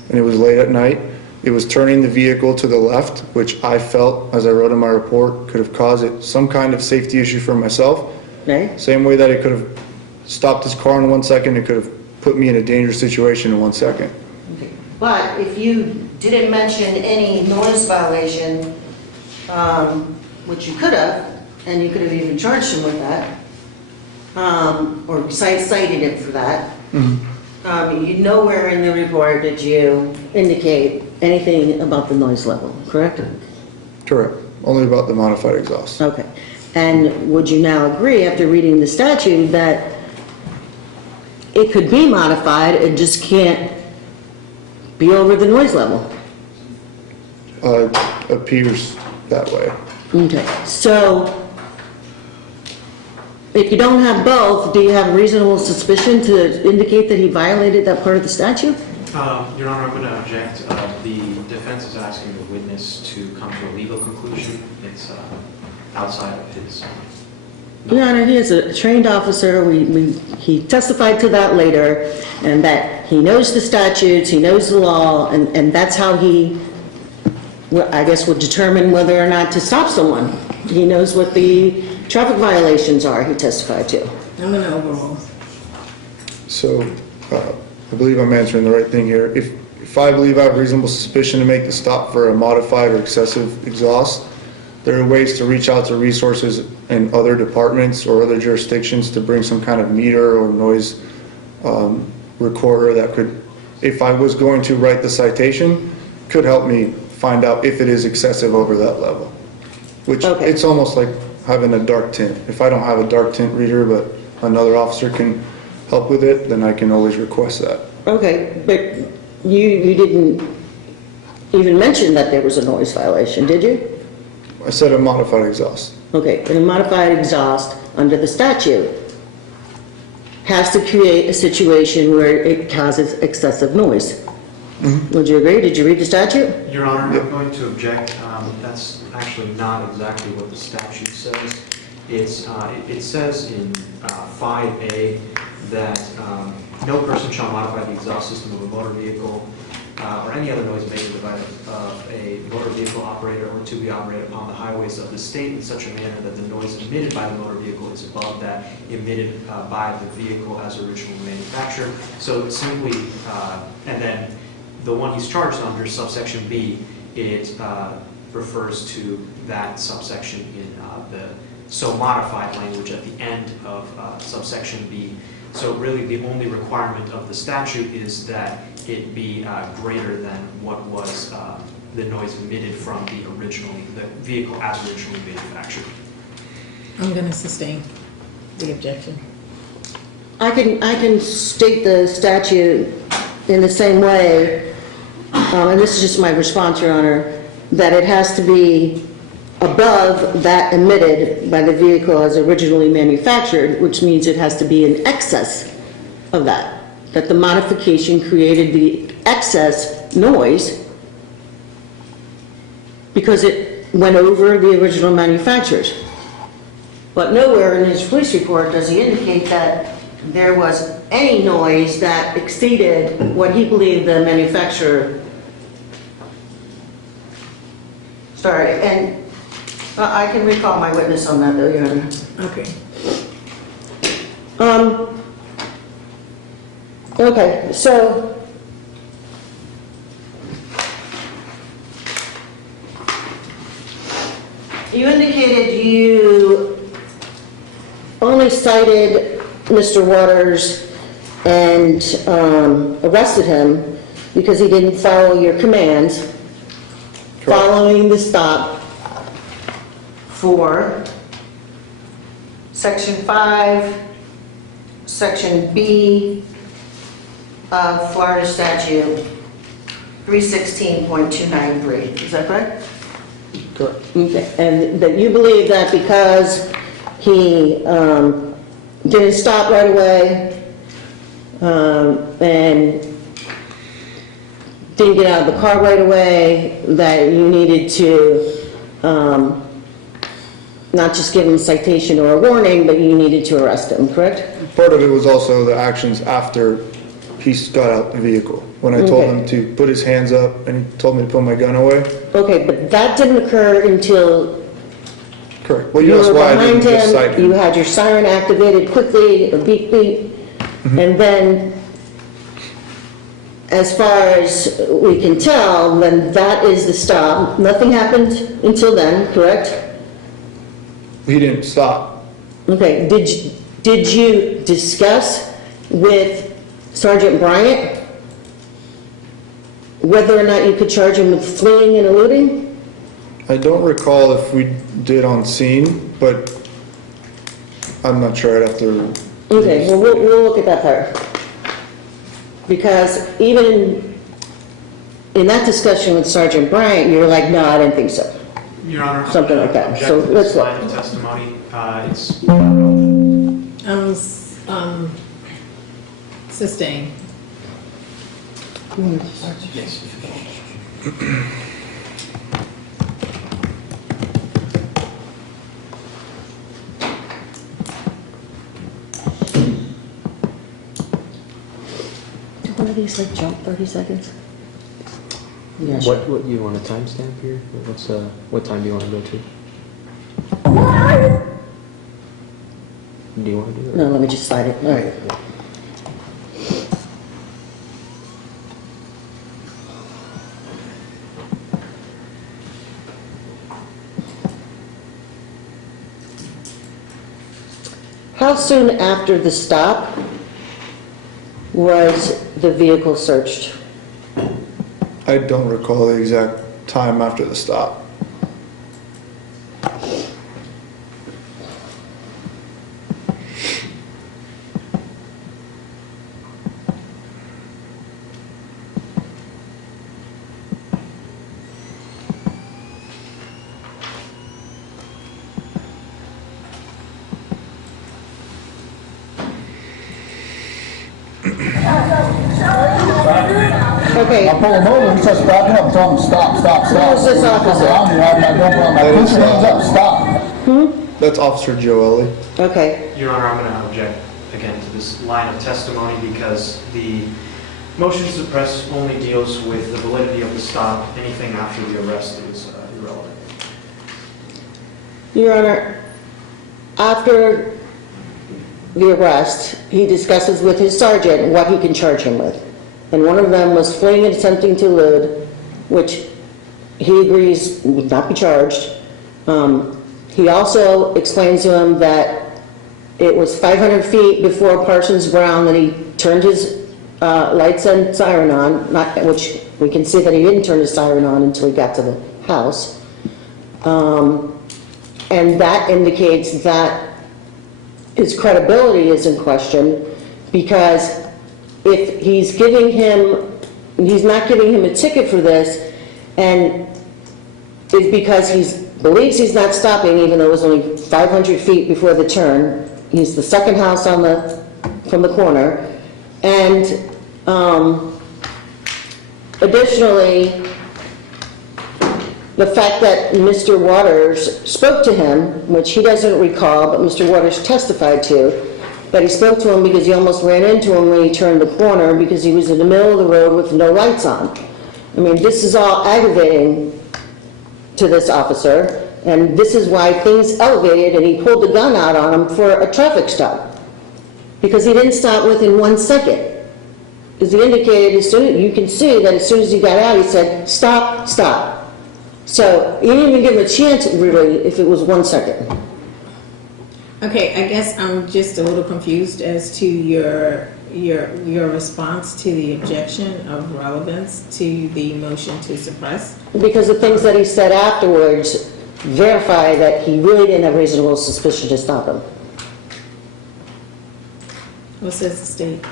and it was late at night. It was turning the vehicle to the left, which I felt, as I wrote in my report, could have caused it some kind of safety issue for myself. Right? Same way that it could have stopped his car in 1 second, it could have put me in a dangerous situation in 1 second. Okay. But if you didn't mention any noise violation, which you could have, and you could have even charged him with that, or cited him for that, you nowhere in the report did you indicate anything about the noise level, correct? Correct. Only about the modified exhaust. Okay. And would you now agree, after reading the statute, that it could be modified, it just can't be over the noise level? Appears that way. Okay, so if you don't have both, do you have reasonable suspicion to indicate that he violated that part of the statute? Your Honor, I'm going to object. The defense is asking the witness to come to a legal conclusion. It's outside of his... Your Honor, he is a trained officer. He testified to that later, and that he knows the statutes, he knows the law, and that's how he, I guess, would determine whether or not to stop someone. He knows what the traffic violations are, he testified to. I'm gonna overrule. So, I believe I'm answering the right thing here. If I believe I have reasonable suspicion to make the stop for a modified or excessive exhaust, there are ways to reach out to resources in other departments or other jurisdictions to bring some kind of meter or noise recorder that could, if I was going to write the citation, could help me find out if it is excessive over that level. Which, Okay. it's almost like having a dark tint. If I don't have a dark tint reader, but another officer can help with it, then I can always request that. Okay, but you didn't even mention that there was a noise violation, did you? I said a modified exhaust. Okay, and a modified exhaust under the statute has to create a situation where it causes excessive noise. Would you agree? Did you read the statute? Your Honor, I'm going to object. That's actually not exactly what the statute says. It says in 5A that no person shall modify the exhaust system of a motor vehicle or any other noise making device of a motor vehicle operator or to be operated upon the highways of the state in such a manner that the noise emitted by the motor vehicle is above that emitted by the vehicle as originally manufactured. So it's simply, and then the one he's charged under, subsection B, it refers to that subsection in the so modified language at the end of subsection B. So really the only requirement of the statute is that it be greater than what was the noise emitted from the vehicle as originally manufactured. I'm gonna sustain the objection. I can state the statute in the same way, and this is just my response, Your Honor, that it has to be above that emitted by the vehicle as originally manufactured, which means it has to be in excess of that the modification created the excess noise because it went over the original manufacturers. But nowhere in his police report does he indicate that there was any noise that exceeded what he believed the manufacturer. Sorry, and I can recall my witness on that though, Your Honor. Okay. Okay, so you indicated you only cited Mr. Waters and arrested him because he didn't follow your commands following the stop for Section 5, Section B of Florida Statute 316.293. Is that correct? Correct. Okay. And that you believe that because he didn't stop right away and didn't get out of the car right away, that you needed to not just give him a citation or a warning, but you needed to arrest him, correct? Part of it was also the actions after he got out the vehicle. When I told Okay. him to put his hands up and he told me to put my gun away. Okay, but that didn't occur until Correct. Well, you that's were why I behind didn't just cite him, you him. had your siren activated quickly, a beep beep, and then, as far as we can tell, then that is the stop. Nothing happened until then, correct? He didn't stop. Okay, did you discuss with Sergeant Bryant whether or not you could charge him with fleeing and eluding? I don't recall if we did on scene, but I'm not sure. I'd have to. Okay, well, we'll look at that part. Because even in that discussion with Sergeant Bryant, you were like, no, I didn't think so. Your Honor, I'm Something gonna like that. So object to let's this look. line of testimony. It's Sustain. yes. One of these like jump 30 seconds? Yeah, sure. What, you want a timestamp here? What time do you want to go to? Do you want to do it? No, let me just slide it. All right. How soon after the stop was the vehicle searched? I don't recall the exact time after the stop. Okay, I pull him over, he says, stop him, tell him, stop, stop, stop. Who is this officer? I'm here, I'm not going, That put is, your hands up, stop. That's Officer Joelli. okay. Your Honor, I'm going to object again to this line of testimony because the motion to suppress only deals with the validity of the stop. Anything after the arrest is irrelevant. Your Honor, after the arrest, he discusses with his sergeant what he can charge him with. And one of them was fleeing and attempting to elude, which he agrees would not be charged. He also explains to him that it was 500 feet before Parsons Brown that he turned his lights and siren on, which we can see that he didn't turn his siren on until he got to the house. And that indicates that his credibility is in question, because if he's not giving him a ticket for this, and it's because he believes he's not stopping, even though it was only 500 feet before the turn. He's the second house from the corner. And additionally, the fact that Mr. Waters spoke to him, which he doesn't recall, but Mr. Waters testified to, that he spoke to him because he almost ran into him when he turned the corner because he was in the middle of the road with no lights on. I mean, this is all aggravating to this officer, and this is why things elevated and he pulled the gun out on him for a traffic stop, because he didn't stop within 1 second. As he indicated, you can see that as soon as he got out, he said, stop, stop. So he didn't even give him a chance, really, if it was 1 second. Okay, I guess I'm just a little confused as to your response to the objection of relevance to the motion to suppress. Because the things that he said afterwards verify that he really didn't have reasonable suspicion to stop him. What says the state?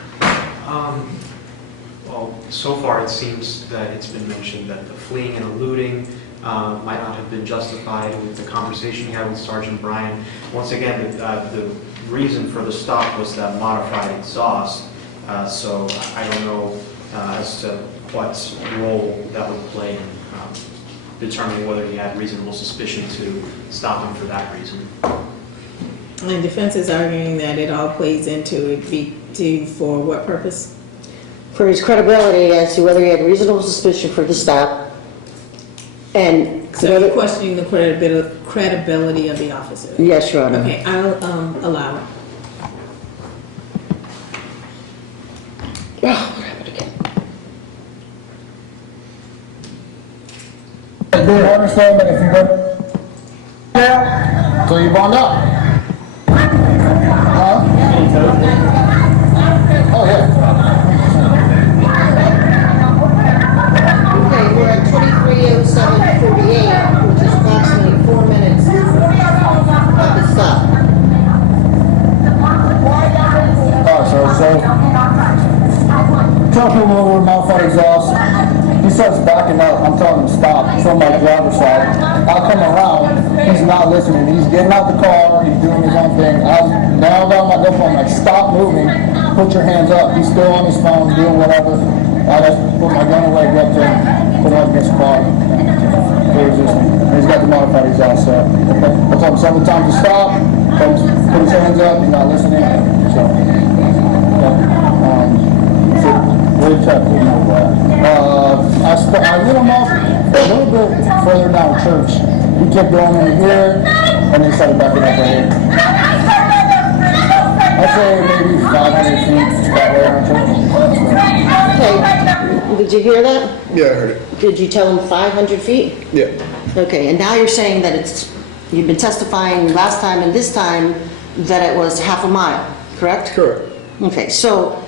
Well, so far it seems that it's been mentioned that the fleeing and eluding might not have been justified with the conversation he had with Sergeant Bryan. Once again, the reason for the stop was that modified exhaust. So I don't know as to what role that would play in determining whether he had reasonable suspicion to stop him for that reason. And defense is arguing that it all plays into it for what purpose? For his credibility as to whether he had reasonable suspicion for the stop, and So you're whether, questioning the credibility of the officer? yes, Your Honor. Okay, I'll allow it. Oh, grab it again. Do you understand that if you go now, so you bond up? Huh? Oh, yeah. Okay, we're at 23:07:48, which is approximately 4 minutes of the stop. Tell people over modified exhaust. He starts backing up. I'm telling him stop from my driver's side. I come around. He's not listening. He's getting out the car. He's doing his own thing. Now I got my GoPro. I'm like, stop moving. Put your hands up. He's still on his phone doing whatever. I just put my gun away, go up to him, put it up against the car. He's got the modified exhaust set. Okay? I told him several times to stop. Put his hands up. He's not listening. So, really tough, you know, I lit him off a little bit further down church. He kept going in here, and then started backing up right here. I'd say maybe 500 feet that way around church. Okay, did you hear that? Yeah, I heard it. Did you tell him 500 feet? Yeah. Okay, and now you're saying that you've been testifying last time and this time that it was half a mile, correct? Correct. Okay, so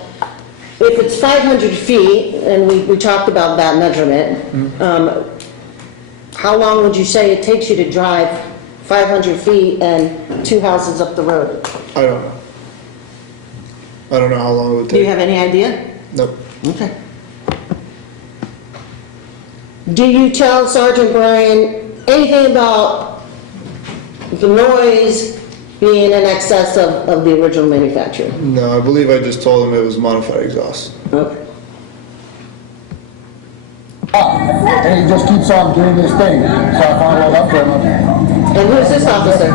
if it's 500 feet, and we talked about that measurement, how long would you say it takes you to drive 500 feet and 2 houses up the road? I don't know. I don't know how long it would Do you take. have any idea? Nope. Okay. Do you tell Sergeant Bryan anything about the noise being in excess of the original manufacturer? No, I believe I just told him it was modified exhaust. Okay. And he just keeps on doing this thing. So I finally went up to him. And who's this officer?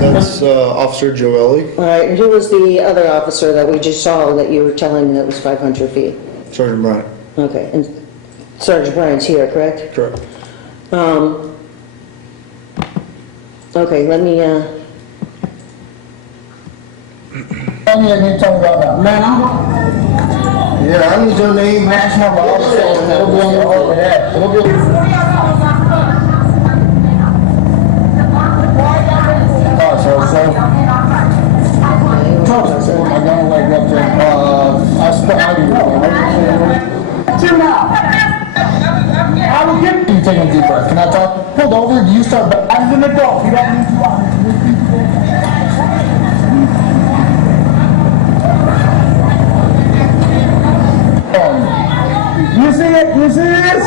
That's Officer Joelli, All right, and who was the other officer that we just saw that you were telling that was 500 feet? Sergeant Bryant. Okay, and Sergeant Bryan's here, correct? Correct. Okay, let me, Tell me again, tell me about that. Man, yeah, I need your name, match number, all that. It'll be on your over there. It'll be. I gotta wake up to, I will get you taking a deep breath. Can I talk? Pulled over, you start, I'm gonna go. You don't need to. You see it? You see this?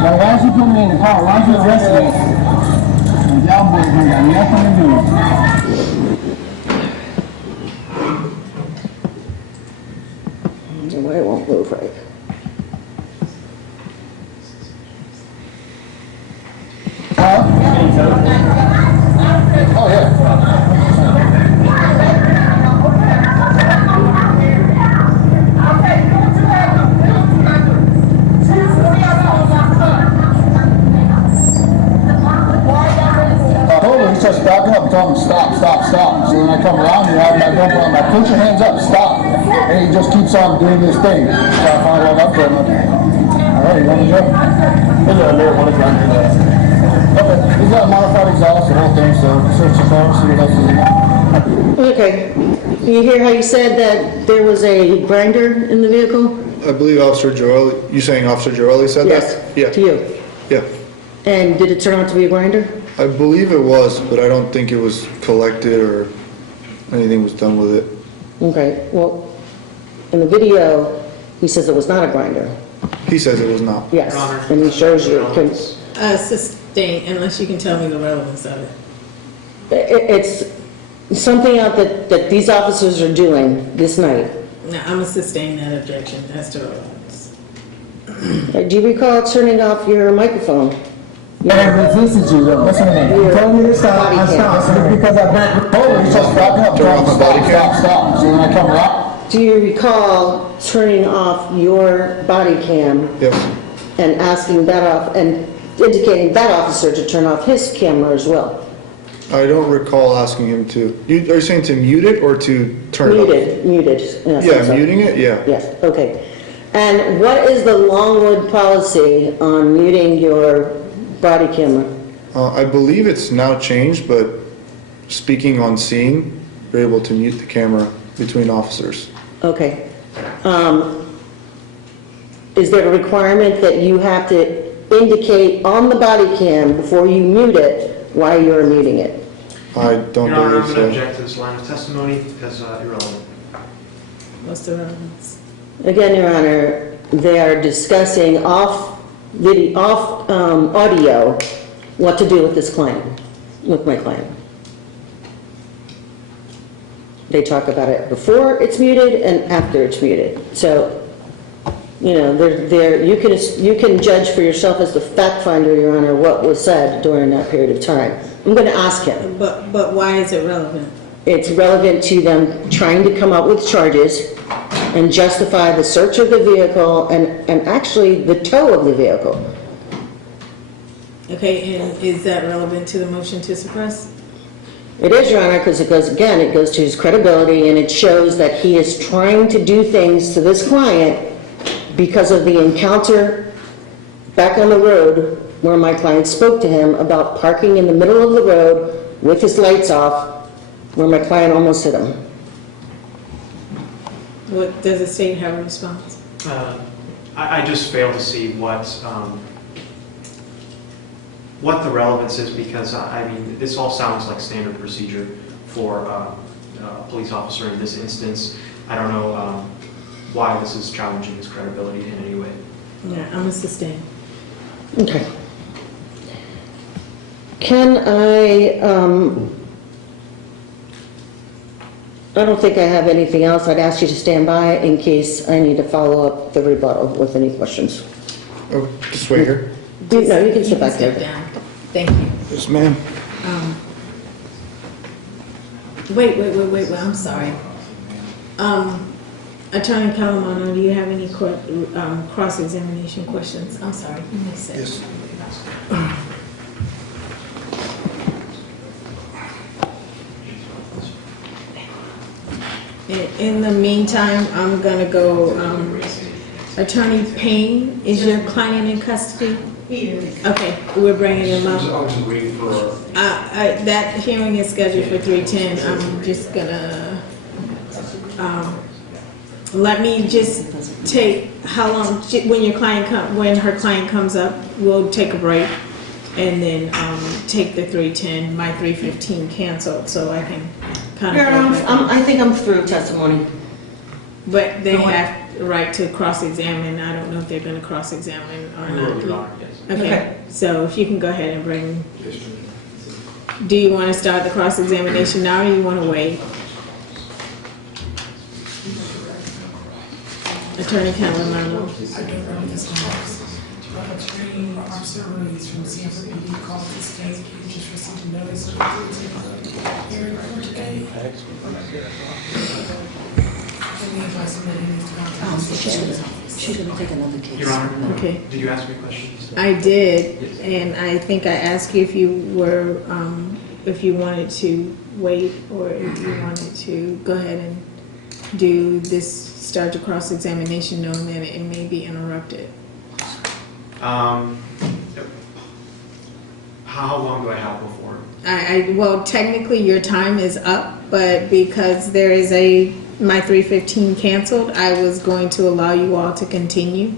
Now why don't you put me in the car? Why don't you arrest me? Y'all boys ain't got nothing to do. it won't move right. Huh? Oh yeah. He starts backing up and telling him stop, stop, stop. So then I come around here, I have my GoPro, I'm like, put your hands up, stop. And he just keeps on doing this thing. So I finally went up to him. All right, you want to go? He's got a little one down here. Okay, he's got a modified exhaust, the whole thing, so search the car, see what else is in there. Okay, you hear how you said that there was a grinder in the vehicle? I believe Officer Joelli, you saying Officer Joelli said Yes, that? Yeah. to you. Yeah. And did it turn out to be a grinder? I believe it was, but I don't think it was collected or anything was done with it. Okay, well, in the video, he says it was not a grinder. He says it was not. Yes, Your Honor, and he shows you. Sustain, unless you can tell me the relevance of it. It's something out that these officers are doing this night. No, I'm gonna sustain that objection as to relevance. Do you recall turning off your microphone? I resisted you, though. Listen to me. You told me to stop, I stopped. So because I bent over, you just back up. Turn off my body cam. Stop. So when I come up, Do you recall turning off your body cam Yes. and asking that off, and indicating that officer to turn off his camera as well? I don't recall asking him to. Are you saying to mute it or to turn it off? Muted. in a Yeah, sense. muting it, yeah. Yes, okay. And what is the Longwood policy on muting your body camera? I believe it's now changed, but speaking on scene, we're able to mute the camera between officers. Okay. Is there a requirement that you have to indicate on the body cam before you mute it why you're muting it? I don't Your Honor, I'm believe going to so. object to this line of testimony because irrelevant. What's the relevance? Again, Your Honor, they are discussing off audio what to do with this client, with my client. They talk about it before it's muted and after it's muted. So, you know, you can judge for yourself as the fact finder, Your Honor, what was said during that period of time. I'm going to ask him. But why is it relevant? It's relevant to them trying to come up with charges and justify the search of the vehicle and actually the tow of the vehicle. Okay, and is that relevant to the motion to suppress? It is, Your Honor, because it goes to his credibility, and it shows that he is trying to do things to this client because of the encounter back on the road where my client spoke to him about parking in the middle of the road with his lights off, where my client almost hit him. What, does the state have a response? I just fail to see what the relevance is because, I mean, this all sounds like standard procedure for a police officer in this instance. I don't know why this is challenging his credibility in any way. Yeah, I'm gonna sustain. Okay. Can I don't think I have anything else. I'd ask you to stand by in case I need to follow up the rebuttal with any questions. Oh, just wait here. No, you can sit back Step there. down. Thank you. Yes, ma'am. Wait, I'm sorry. Attorney Calamano, do you have any cross-examination questions? I'm sorry, you may say. Yes. In the meantime, I'm gonna go, Attorney Payne, is your client in custody? He is. Okay, we're bringing him up. I was just waiting for. That hearing is scheduled for 3:10. I'm just gonna, let me just take, how long, when her client comes up, we'll take a break and then, take the 3:10, my 3:15 canceled, so I can kind of. I think I'm through testimony. But they have the right to cross-examine. I don't know if they're gonna cross-examine or not. Yes. Okay, so if you can go ahead and bring, do you want to start the cross-examination now or you want to wait? Attorney Calamano. I don't know if this works. Attorney Officer Ruiz from Sanford PD called this day. He just received a notice of the hearing for today. Any advice that he needs to contact? She's gonna take another case. Your Honor, Okay. did you ask me questions? I did, and I think I asked you if you were, if you wanted to wait or if you wanted to go ahead and do this, start the cross-examination knowing that it may be interrupted. How long do I have before? Well, technically your time is up, but because there is my 3:15 canceled, I was going to allow you all to continue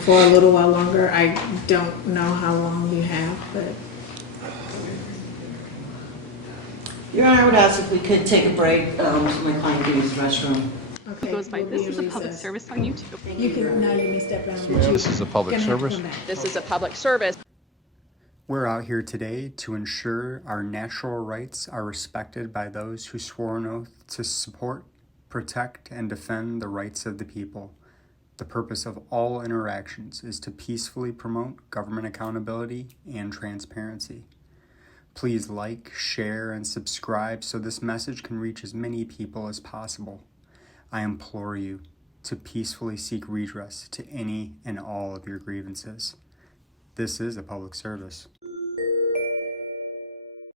for a little while longer. I don't know how long you have, but. Your Honor, I would ask if we could take a break so my client can use the restroom. Okay. Goes by, we'll be this is a in public recess. service on YouTube. You can, now you may step down. This is a public Gonna have to service. come back. This is a public service. We're out here today to ensure our natural rights are respected by those who swore an oath to support, protect, and defend the rights of the people. The purpose of all interactions is to peacefully promote government accountability and transparency. Please like, share, and subscribe so this message can reach as many people as possible. I implore you to peacefully seek redress to any and all of your grievances. This is a public service.